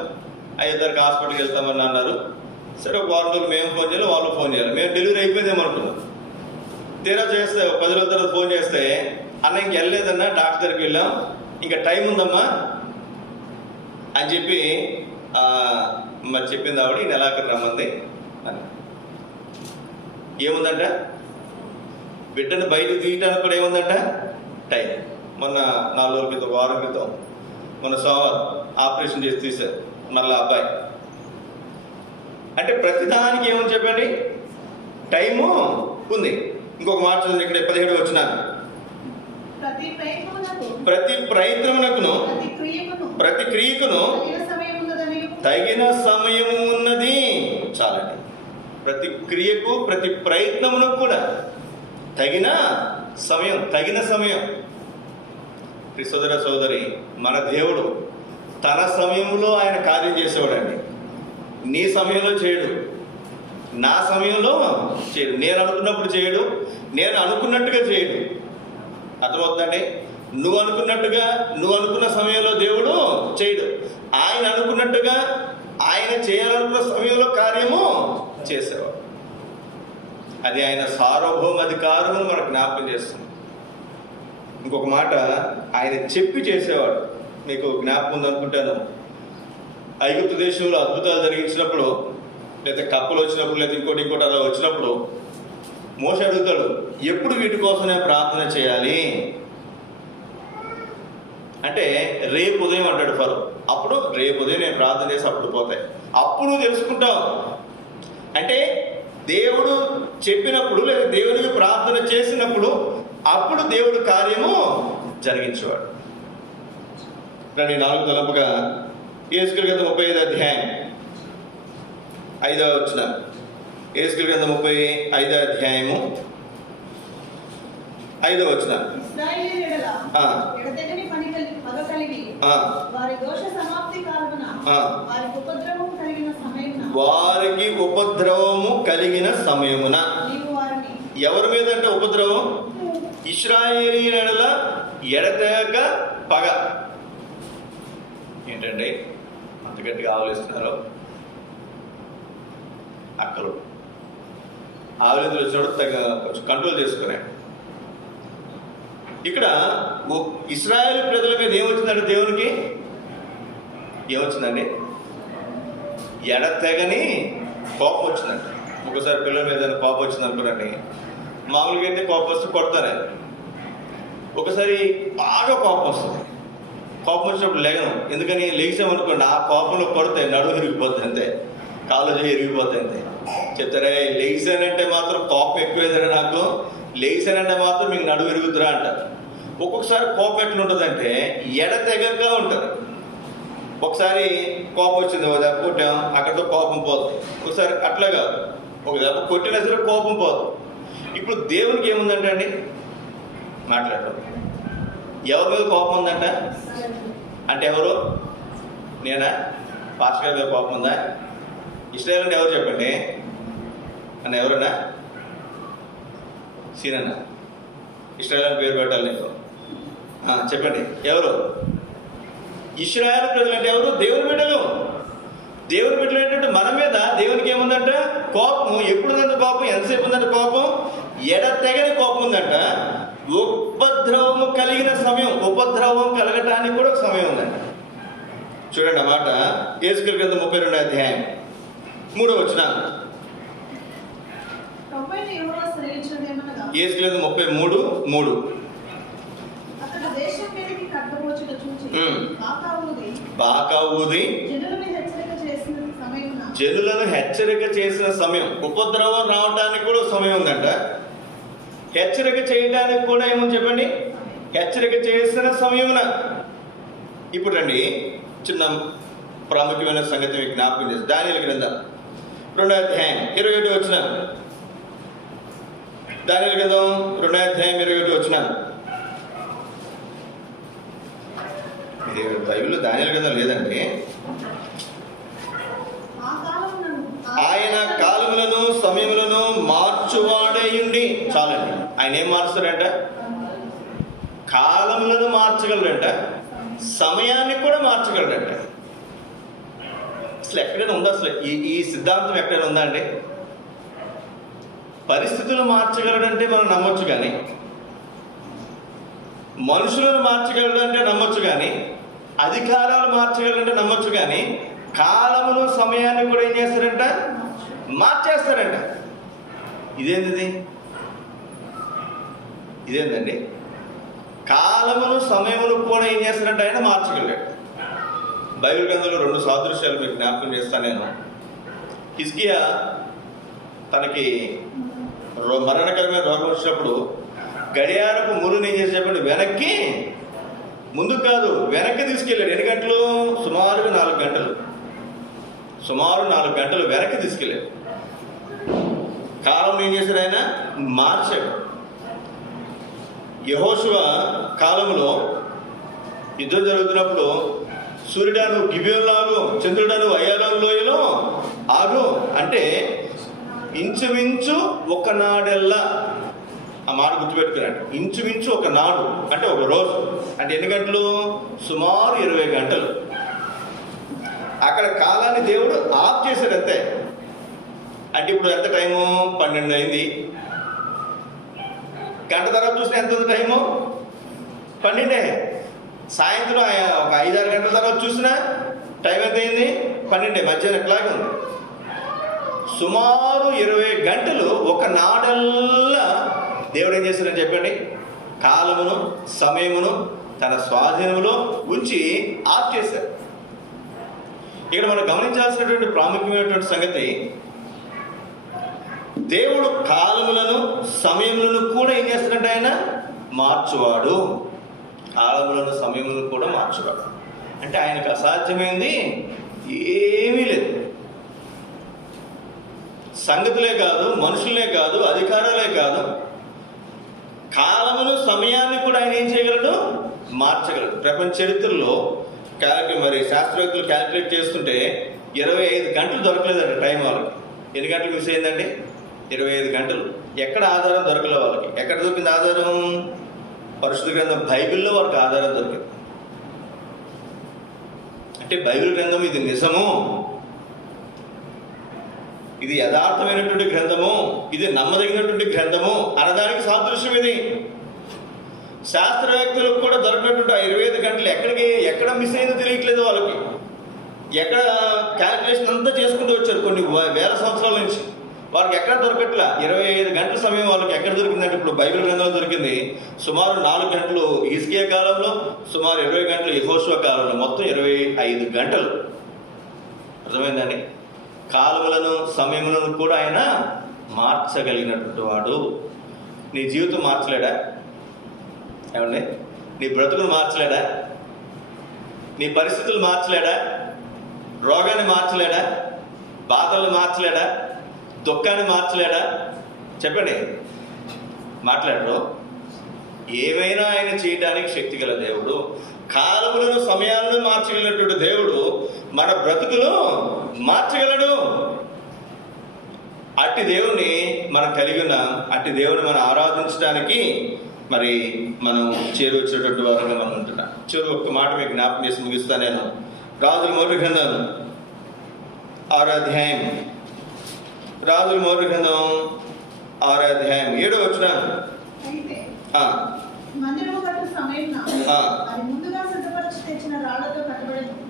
5వ తారీఖు హాస్పిటల్కి వెళ్తామని అన్నారు. సరే, ఒక వారం రోజులు మేము ఫోన్ చేయాలి, వాళ్ళు ఫోన్ చేయాలి. మేము డెలివరీ అయిపోయిందేమనుకున్నాం. తీరా చేస్తే 10 రోజుల తర్వాత ఫోన్ చేస్తే, అన్న ఇంక వెళ్ళలేదన్నా, డాక్టర్ దగ్గరికి వెళ్ళాం, ఇంకా టైం ఉందమ్మా అని చెప్పి మరి చెప్పింది ఆవిడ. ఈ నెలాఖరు రమ్మంది అని. ఏముందంట? బిడ్డను బయటకు తీయటానికి కూడా ఏముందంట? టైం. మొన్న 4 రోజుల క్రితం, వారం క్రితం, మొన్న సోమవారం ఆపరేషన్ చేసి తీశారు మళ్ళీ అబ్బాయి. అంటే ప్రతిదానికి ఏమని చెప్పండి? టైము ఉంది. ఇంకొక మాట చదివి ఇక్కడ 17 వచ్చిన, ప్రతి ప్రయత్నమునకును ప్రతి క్రియకును తగిన సమయము ఉన్నది. చాలండి. ప్రతి క్రియకు ప్రతి ప్రయత్నమునకు కూడా తగిన సమయం. సోదర సోదరి, మన దేవుడు తన సమయంలో ఆయన కార్యం చేసేవాడండి. నీ సమయంలో చేయడు, నా సమయంలో చేయడు. నేను అనుకున్నప్పుడు చేయడు, నేను అనుకున్నట్టుగా చేయడు. అర్థమవుతుందండి? నువ్వు అనుకున్న సమయంలో దేవుడు చేయడు. ఆయన అనుకున్నట్టుగా, ఆయన చేయాలనుకున్న సమయంలో కార్యము చేసేవాడు. అది ఆయన సార్వభౌమ అధికారము మనకు జ్ఞాపకం చేస్తుంది. ఇంకొక మాట, ఆయన చెప్పి చేసేవాడు. మీకు జ్ఞాపకం ఉందనుకుంటాను, ఐగుప్తు దేశంలో అద్భుతాలు జరిగించినప్పుడు, లేదా కప్పలు వచ్చినప్పుడు, లేదా ఇంకోటి అలా వచ్చినప్పుడు మోషే అడుగుతాడు, ఎప్పుడు వీటి కోసం నేను ప్రార్థన చేయాలి అంటే, రేపు ఉదయం అంటాడు ఫరో. అప్పుడు రేపు ఉదయం నేను ప్రార్థన చేసి అప్పుడు పోతాయి, అప్పుడు తెలుసుకుంటావు. అంటే దేవుడు చెప్పినప్పుడు, లేదా దేవుడికి ప్రార్థన చేసినప్పుడు అప్పుడు దేవుడు కార్యము జరిగించేవాడు. కానీ 4 తలంపుగా యేసుక్రీస్తు గ్రంథం 35 అధ్యాయం 5వ వచనం. యేసుక్రీస్తు గ్రంథం 35 అధ్యాయము 5వ వచనం. వారికి ఉపద్రవము కలిగిన సమయమున. ఎవరి మీద అంటే ఉపద్రవం? ఇశ్రాయేలీయుల ఎడతెగక పగ. ఏంటండి అంత గట్టిగా ఆవలిస్తున్నారు? అక్కలు ఆవలిందులు వచ్చినప్పుడు కొంచెం కంట్రోల్ చేసుకున్నాడు. ఇక్కడ ఇశ్రాయేలు ప్రజల మీద ఏమొచ్చిందంటే, దేవునికి ఏమొచ్చిందండి? ఎడతెగని కోపం వచ్చిందంట. ఒకసారి పిల్లల మీద కోపం వచ్చింది అనుకోండి, మామూలుగా అయితే కోపం వస్తే కొడతారే. ఒకసారి బాగా కోపం వస్తుంది. కోపం వచ్చినప్పుడు లేగను. ఎందుకని? లేచామనుకోండి, ఆ కోపంలో కొడితే నడుము ఇరిగిపోతుంది, అంతే, కాళ్ళు ఇరిగిపోతాయి, అంతే. చెప్తారే, లేచానంటే మాత్రం కోపం ఎక్కువేదరా, నాకు లేచానంటే మాత్రం మీకు నడుము ఇరుగుతురా అంటారు. ఒక్కొక్కసారి కోపం ఎట్లుంటుందంటే ఎడతెగగా ఉంటుంది. ఒకసారి కోపం వచ్చింది, ఒక దెబ్బ కొట్టాం, అక్కడితో కోపం పోతుంది. ఒకసారి అట్లా కాదు, ఒక దెబ్బ కొట్టినా సరే కోపం పోతుంది. ఇప్పుడు దేవునికి ఏముందంటే అండి, మాట్లాడటం. ఎవరి మీద కోపం ఉందంట అంటే ఎవరు? నేనా? పాస్టర్ మీద కోపం ఉందా? ఇశ్రాయేలు అంటే ఎవరు చెప్పండి అన్న? ఎవరన్నా? సీనన్నా? ఇశ్రాయేలు అని పేరు పెట్టాలి నేను, చెప్పండి ఎవరు? ఇశ్రాయేలు ప్రజలు అంటే ఎవరు? దేవుని బిడ్డలు. దేవుని బిడ్డలు ఏంటంటే మన మీద దేవునికి ఏముందంట? కోపం. ఎప్పుడు ఉందంట కోపం? ఎంతసేపు ఉందంట కోపం? ఎడతెగని కోపం ఉందంట. ఉపద్రవము కలిగిన సమయం, ఉపద్రవం కలగటానికి కూడా ఒక సమయం ఉందంట. చూడండి ఆ మాట, యేసుక్రీస్తు గ్రంథం 32 అధ్యాయం 3వ వచనం. యేసుక్రీస్తు గ్రంథం 33:3. బాకా ఊది జనులను హెచ్చరిక చేసిన సమయం. ఉపద్రవం రావడానికి కూడా సమయం ఉందంట. హెచ్చరిక చేయడానికి కూడా ఏమని చెప్పండి? హెచ్చరిక చేసిన సమయమున. ఇప్పుడు రండి, చిన్న ప్రాముఖ్యమైన సంగతి మీకు జ్ఞాపకం చేసి, దానియేలు గ్రంథం 2వ అధ్యాయం 21 వచనం. దానియేలు గ్రంథం 2వ అధ్యాయం 21 వచనం. బైబిల్లో దానియేలు గ్రంథం లేదండి. ఆయన కాలములను సమయములను మార్చువాడయుండి. చాలండి. ఆయన ఏం మారుస్తాడంట? కాలములను మార్చగలడంట, సమయాన్ని కూడా మార్చగలడంట. అసలు ఎక్కడైనా ఉందా? అసలు ఈ సిద్ధాంతం ఎక్కడైనా ఉందా అండి? పరిస్థితులు మార్చగలడంటే మనం నమ్మొచ్చు, కానీ మనుషులను మార్చగలడంటే నమ్మొచ్చు, కానీ అధికారాలు మార్చగలడంటే నమ్మొచ్చు, కానీ కాలమును సమయాన్ని కూడా ఏం చేస్తారంట? మార్చేస్తారంట. ఇదేందండి? కాలమును సమయమును కూడా ఏం చేస్తారంటే ఆయన మార్చగలడు. బైబిల్ గ్రంథంలో 2 సాదృశ్యాలు మీకు జ్ఞాపకం చేస్తాను నేను. హిజ్కియా తనకి మరణకరమైన రోగం వచ్చినప్పుడు గడియారపు మురుని ఏం చేసి చెప్పండి, వెనక్కి, ముందుకు కాదు వెనక్కి తీసుకెళ్ళాడు. ఎన్ని గంటలు? సుమారు 4 గంటలు. సుమారు 4 గంటలు వెనక్కి తీసుకెళ్ళాడు. కాలం ఏం చేశాడు? ఆయన మార్చాడు. యెహోషువ కాలంలో యుద్ధం జరుగుతున్నప్పుడు, సూర్యుడాను గిబియోనులో ఆగు, చంద్రుడాను అయ్యాలోయ లోయలో ఆగు అంటే ఇంచుమించు ఒకనాడెల్లా, ఆ మాట గుర్తుపెట్టుకున్నాడు. ఇంచుమించు ఒక నాడు అంటే ఒక రోజు అంటే ఎన్ని గంటలు? సుమారు 20 గంటలు. అక్కడ కాలాన్ని దేవుడు ఆఫ్ చేశాడు అంతే. అంటే ఇప్పుడు ఎంత టైము? 12 అయింది. గంట తర్వాత చూసిన ఎంత ఉంది టైము? 12. సాయంత్రం ఒక 5-6 గంటల తర్వాత చూసినా టైం ఎంత అయింది? 12. మధ్యాహ్నం ఎట్లాగే ఉంది. సుమారు 20 గంటలు ఒక నాడల్లా దేవుడు ఏం చేశారని చెప్పండి? కాలమును సమయమును తన స్వాధీనంలో ఉంచి ఆఫ్ చేశారు. ఇక్కడ మనం గమనించాల్సినటువంటి ప్రాముఖ్యమైనటువంటి సంగతి, దేవుడు కాలములను సమయములను కూడా ఏం చేస్తాడంటే ఆయన మార్చువాడు. కాలములను సమయములను కూడా మార్చువాడు. అంటే ఆయనకు అసాధ్యమైంది ఏమీ లేదు. సంగతులే కాదు, మనుషులే కాదు, అధికారాలే కాదు, కాలమును సమయాన్ని కూడా ఆయన ఏం చేయగలడు? మార్చగలడు. ప్రపంచ చరిత్రలో మరి శాస్త్రవేత్తలు క్యాల్కులేట్ చేస్తుంటే 25 గంటలు దొరకలేదండి టైం వాళ్ళకి. ఎన్ని గంటలు మిస్ అయిందండి? 25 గంటలు. ఎక్కడ ఆధారం దొరకలే వాళ్ళకి. ఎక్కడ దొరికింది ఆధారం? పరిశుద్ధ గ్రంథం బైబిల్లో వాళ్ళకి ఆధారం దొరికింది. అంటే బైబిల్ గ్రంథం ఇది నిజము, ఇది యథార్థమైనటువంటి గ్రంథము, ఇది నమ్మదగినటువంటి గ్రంథము అనడానికి సాదృశ్యం ఇది. శాస్త్రవేత్తలకు కూడా దొరికినటువంటి 25 గంటలు ఎక్కడ మిస్ అయిందో తెలియట్లేదు వాళ్ళకి. ఎక్కడ క్యాల్కులేషన్ అంతా చేసుకుంటూ వచ్చారు కొన్ని వేల సంవత్సరాల నుంచి. వాళ్ళకి ఎక్కడ దొరకట్లా. 25 గంటల సమయం వాళ్ళకి ఎక్కడ దొరికిందంటే ఇప్పుడు బైబిల్ గ్రంథంలో దొరికింది. సుమారు 4 గంటలు హిజ్కియా కాలంలో, సుమారు 20 గంటలు యెహోషువ కాలంలో, మొత్తం 25 గంటలు. అర్థమైందండి? కాలములను సమయములను కూడా ఆయన మార్చగలిగినటువంటి వాడు. నీ జీవితం మార్చలేడా? ఏమండి? నీ బ్రతుకును మార్చలేడా? నీ పరిస్థితులు మార్చలేడా? రోగాన్ని మార్చలేడా? బాధలు మార్చలేడా? దుఃఖాన్ని మార్చలేడా? చెప్పండి. మాట్లాడరు. ఏమైనా ఆయన చేయడానికి శక్తి గల దేవుడు. కాలములను సమయాలను మార్చగలిగినటువంటి దేవుడు మన బ్రతుకులు మార్చగలడు. అట్టి దేవుని మనం కలిగి ఉన్నాం. అట్టి దేవుని మనం ఆరాధించడానికి మరి మనం చేరువచ్చినటువంటి వారంగా మనం ఉంటున్నాం. చివరి ఒక్క మాట మీకు జ్ఞాపకం చేసి ముగిస్తాను నేను. రాజుల మొదటి గ్రంథం 6వ అధ్యాయం, రాజుల మొదటి గ్రంథం 6వ అధ్యాయం 7వ వచనం.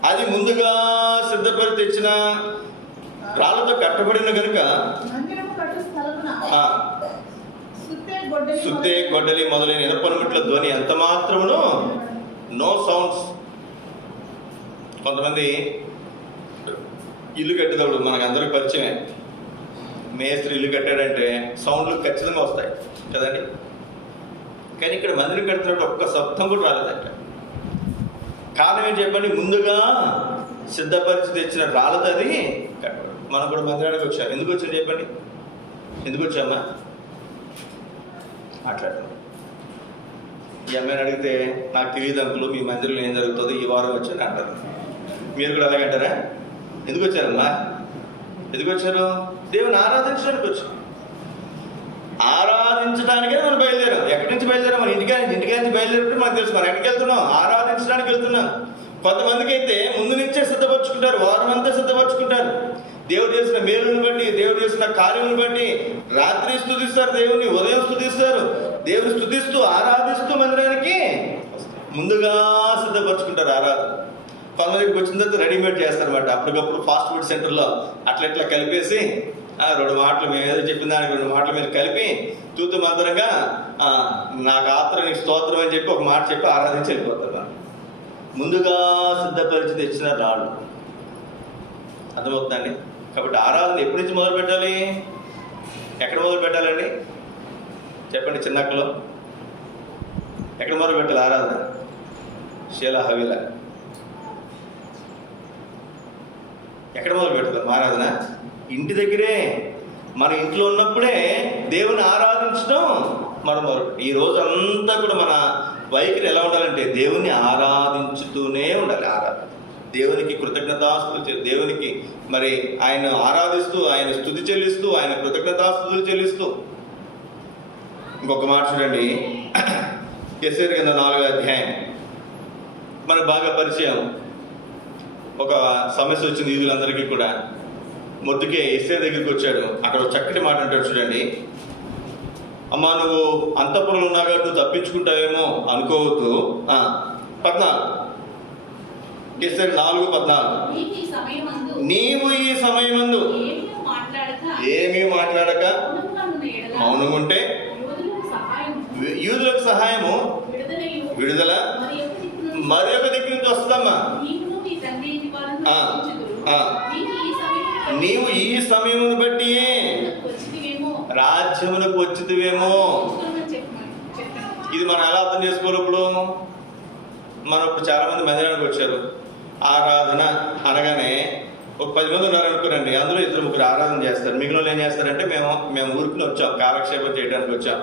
అది ముందుగా సిద్ధపరిచి తెచ్చిన రాళ్లతో కట్టబడిన కనుక సుత్తే గొడ్డలి మొదలైన ఇనపనిముట్ల ధ్వని ఎంత మాత్రమును నో సౌండ్స్. కొంతమంది ఇల్లు కట్టేటప్పుడు మనకు అందరికీ పరిచయమే. మేస్త్రి ఇల్లు కట్టాడంటే సౌండ్లు ఖచ్చితంగా వస్తాయి కదండి. కానీ ఇక్కడ మందిరం కడుతున్నప్పుడు ఒక్క శబ్దం కూడా రాలేదంట. కారణం ఏంటి చెప్పండి? ముందుగా సిద్ధపరిచి తెచ్చిన రాళ్ళతో అది కట్టబడి. మనం కూడా మందిరానికి వచ్చాం. ఎందుకు వచ్చాం చెప్పండి? ఎందుకు వచ్చామా? మాట్లాడతాం. ఈ అమ్మాయిని అడిగితే నాకు తెలియదు అంకులు, మీ మందిరంలో ఏం జరుగుతుందో ఈ వారం వచ్చాను అంటారు. మీరు కూడా అలాగే అంటారా? ఎందుకు వచ్చారమ్మా? ఎందుకు వచ్చారు? దేవుని ఆరాధించడానికి వచ్చారు. ఆరాధించడానికే మనం బయలుదేరాం. ఎక్కడి నుంచి బయలుదేరాం? మన ఇంటికి నుంచి బయలుదేరినట్టు మనకు తెలుసు. మనం ఎక్కడికి వెళ్తున్నాం? ఆరాధించడానికి వెళ్తున్నాం. కొంతమందికి అయితే ముందు నుంచే సిద్ధపరచుకుంటారు, వారం అంతా సిద్ధపరచుకుంటారు. దేవుడు చేసిన మేలుని బట్టి, దేవుడు చేసిన కార్యములను బట్టి రాత్రి స్తుతిస్తారు దేవుని, ఉదయం స్తుతిస్తారు. దేవుని స్తుతిస్తూ ఆరాధిస్తూ మందిరానికి ముందుగా సిద్ధపరచుకుంటారు ఆరాధన. కొంతమందికి వచ్చిన తర్వాత రెడీమేడ్ చేస్తారన్నమాట. అప్పటికప్పుడు ఫాస్ట్ ఫుడ్ సెంటర్లో అట్లా కలిపేసి 2 మాటలు మేము ఏదో చెప్పిన దానికి 2 మాటలు మీరు కలిపి తూతు మందరంగా నాకు ఆత్ర నీకు స్తోత్రం అని చెప్పి ఒక మాట చెప్పి ఆరాధించి వెళ్ళిపోతారు. ముందుగా సిద్ధపరిచి తెచ్చిన రాళ్ళు. అర్థమవుతుందండి? కాబట్టి ఆరాధన ఎప్పటి నుంచి మొదలు పెట్టాలి? ఎక్కడ మొదలు పెట్టాలండి చెప్పండి? చిన్నక్కలో ఎక్కడ మొదలు పెట్టాలి ఆరాధన? షేలా హవీలా ఎక్కడ మొదలు పెడతాం ఆరాధన? ఇంటి దగ్గరే. మన ఇంట్లో ఉన్నప్పుడే దేవుని ఆరాధించడం మనం ఈ రోజు అంతా కూడా మన వైఖరి ఎలా ఉండాలంటే దేవుని ఆరాధించుతూనే ఉండాలి. ఆరాధన దేవునికి కృతజ్ఞతాస్తులు, దేవునికి మరి ఆయన ఆరాధిస్తూ, ఆయన స్తుతి చెల్లిస్తూ, ఆయన కృతజ్ఞతాస్తుతులు చెల్లిస్తూ. ఇంకొక మాట చూడండి, యెషయా గ్రంథం 4వ అధ్యాయం మనకు బాగా పరిచయం. ఒక సమస్య వచ్చింది యూదులందరికీ కూడా. మొద్దుకే యెషయా దగ్గరికి వచ్చాడు. అక్కడ ఒక చక్కటి మాట అంటాడు చూడండి, అమ్మా నువ్వు అంతఃపురంలో ఉన్నాగా నువ్వు తప్పించుకుంటావేమో అనుకోవద్దు. 14 యెషయా 4:14 నీవు ఈ సమయమందు ఏమీ మాట్లాడక మౌనముంటే యూదులకు సహాయము విడుదల మరి ఒక దిక్కు నుంచి వస్తుందమ్మా. నీవు ఈ సమయమును బట్టి రాజ్యమునకు వచ్చితివేమో. ఇది మనం ఎలా అర్థం చేసుకోవాలి? ఇప్పుడు మనం చాలా మంది మందిరానికి వచ్చారు. ఆరాధన అనగానే ఒక 10 మంది ఉన్నారు అనుకోరండి, అందులో 2-3 ఆరాధన చేస్తారు. మిగిలిన ఏం చేస్తారంటే మేము ఊరికి వచ్చాం, కాలక్షేపం చేయడానికి వచ్చాం,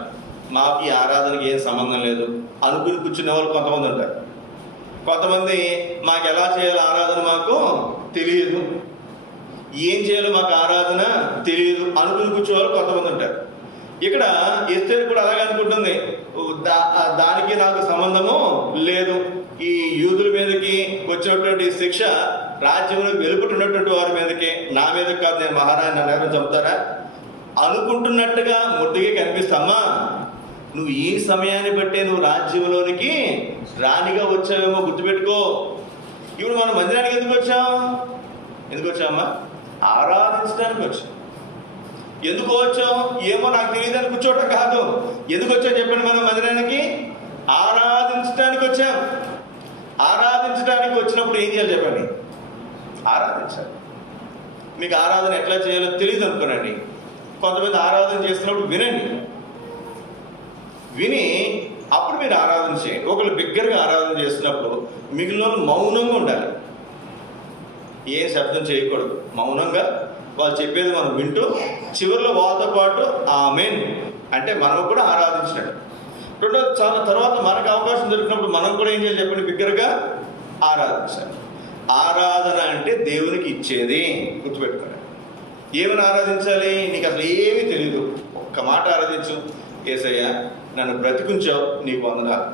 మాకు ఈ ఆరాధనకి ఏం సంబంధం లేదు అనుకుని కూర్చునే వాళ్ళు కొంతమంది ఉంటారు. కొంతమంది మాకు ఎలా చేయాలో ఆరాధన మాకు తెలియదు, ఏం చేయాలో మాకు ఆరాధన తెలియదు అనుకుని కూర్చోవాళ్ళు కొంతమంది ఉంటారు. ఇక్కడ ఎస్తేరు కూడా అలాగే అనుకుంటుంది, దానికి నాకు సంబంధము లేదు. ఈ యూదుల మీదకి వచ్చినటువంటి శిక్ష రాజ్యంలో వెలుపుతున్నటువంటి వారి మీదకి, నా మీద కాదు, నేను మహారాజు నన్ను ఎవరు చంపుతారా అనుకుంటున్నట్టుగా ముద్దుగా కనిపిస్తామా. నువ్వు ఈ సమయాన్ని బట్టే నువ్వు రాజ్యంలోనికి రాణిగా వచ్చావేమో గుర్తుపెట్టుకో. ఇప్పుడు మనం మందిరానికి ఎందుకు వచ్చామా? ఆరాధించడానికి వచ్చాం. ఎందుకు వచ్చాం ఏమో నాకు తెలియదు అని కూర్చోవటం కాదు. ఎందుకు వచ్చాం చెప్పండి? మనం మందిరానికి ఆరాధించడానికి వచ్చాం. ఆరాధించడానికి వచ్చినప్పుడు ఏం చేయాలి చెప్పండి? ఆరాధించాలి. మీకు ఆరాధన ఎట్లా చేయాలో తెలియదు అనుకోనండి. కొంతమంది ఆరాధన చేస్తున్నప్పుడు విని అప్పుడు మీరు ఆరాధన చేయండి. ఒకళ్ళు బిగ్గరగా ఆరాధన చేస్తున్నప్పుడు మిగిలిన మౌనంగా ఉండాలి, ఏ శబ్దం చేయకూడదు. మౌనంగా వాళ్ళు చెప్పేది మనం వింటూ చివరిలో వాళ్ళతో పాటు ఆమేన్ అంటే మనం కూడా ఆరాధించినట్టు. రెండోది, చాలా తర్వాత మనకు అవకాశం దొరికినప్పుడు మనం కూడా ఏం చేయాలి చెప్పండి? బిగ్గరగా ఆరాధించాలి. ఆరాధన అంటే దేవునికి ఇచ్చేది, గుర్తుపెట్టుకోండి. ఏమని ఆరాధించాలి? నీకు అసలు ఏమీ తెలీదు, ఒక్క మాట ఆరాధించు. యేసయ్యా నన్ను బ్రతికించావు, నీకు వందనాలు.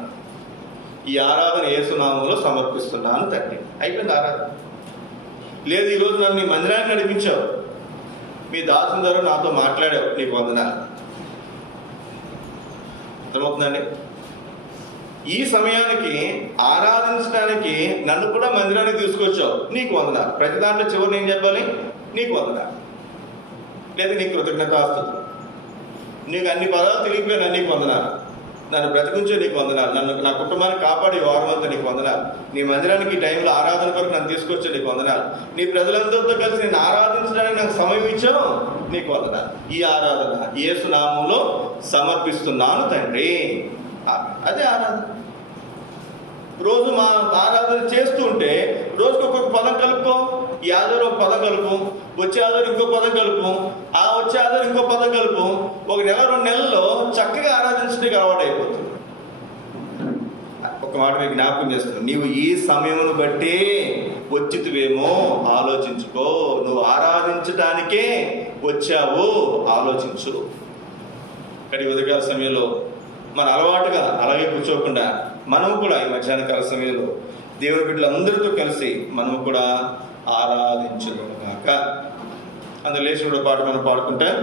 ఈ ఆరాధన యేసు నామములో సమర్పిస్తున్నాను తండ్రి. అయిపోయింది ఆరాధన. లేదు, ఈరోజు నన్ను నీ మందిరాన్ని నడిపించావు, మీ దాసుని ద్వారా నాతో మాట్లాడావు, నీకు వందనాలు. అర్థమవుతుందండి? ఈ సమయానికి ఆరాధించడానికి నన్ను కూడా మందిరానికి తీసుకొచ్చావు, నీకు వందనాలు. ప్రతి దాంట్లో చివరిని ఏం చెప్పాలి? నీకు వందనాలు. లేదు, నీకు కృతజ్ఞతాస్తుతులు. నీకు అన్ని పదాలు తెలియకపోయినా నీకు వందనాలు. నన్ను బ్రతికించే నీకు వందనాలు. నన్ను నా కుటుంబాన్ని కాపాడి వారమంతా నీకు వందనాలు. నీ మందిరానికి ఈ టైంలో ఆరాధన కొరకు నన్ను తీసుకొచ్చే నీకు వందనాలు. నీ ప్రజలందరితో కలిసి నేను ఆరాధించడానికి నాకు సమయం ఇచ్చావు, నీకు వందనాలు. ఈ ఆరాధన యేసు నామములో సమర్పిస్తున్నాను తండ్రి. అదే ఆరాధన. రోజు మా ఆరాధన చేస్తూ ఉంటే రోజుకి ఒక్కొక్క పదం కలుపుకో. ఈ ఆధారం ఒక పదం కలుపు, వచ్చే ఆధారం ఇంకో పదం కలుపు, ఆ వచ్చే ఆధారం ఇంకో పదం కలుపు. 1 నెల 2 నెలల్లో చక్కగా ఆరాధించడానికి అలవాటు అయిపోతుంది. ఒక మాట మీకు జ్ఞాపకం చేస్తున్నాను, నీవు ఈ సమయమును బట్టి వచ్చితివేమో ఆలోచించుకో. నువ్వు ఆరాధించడానికే వచ్చావు, ఆలోచించు. ఇక్కడ ఉదయకాల సమయంలో మన అలవాటుగా అలాగే కూర్చోకుండా మనం కూడా ఈ మధ్యాహ్నకాల సమయంలో దేవుని బిడ్డలందరితో కలిసి మనం కూడా ఆరాధించుగాక. అందులో లేచి కూడా పాట మనం పాడుకుందాం.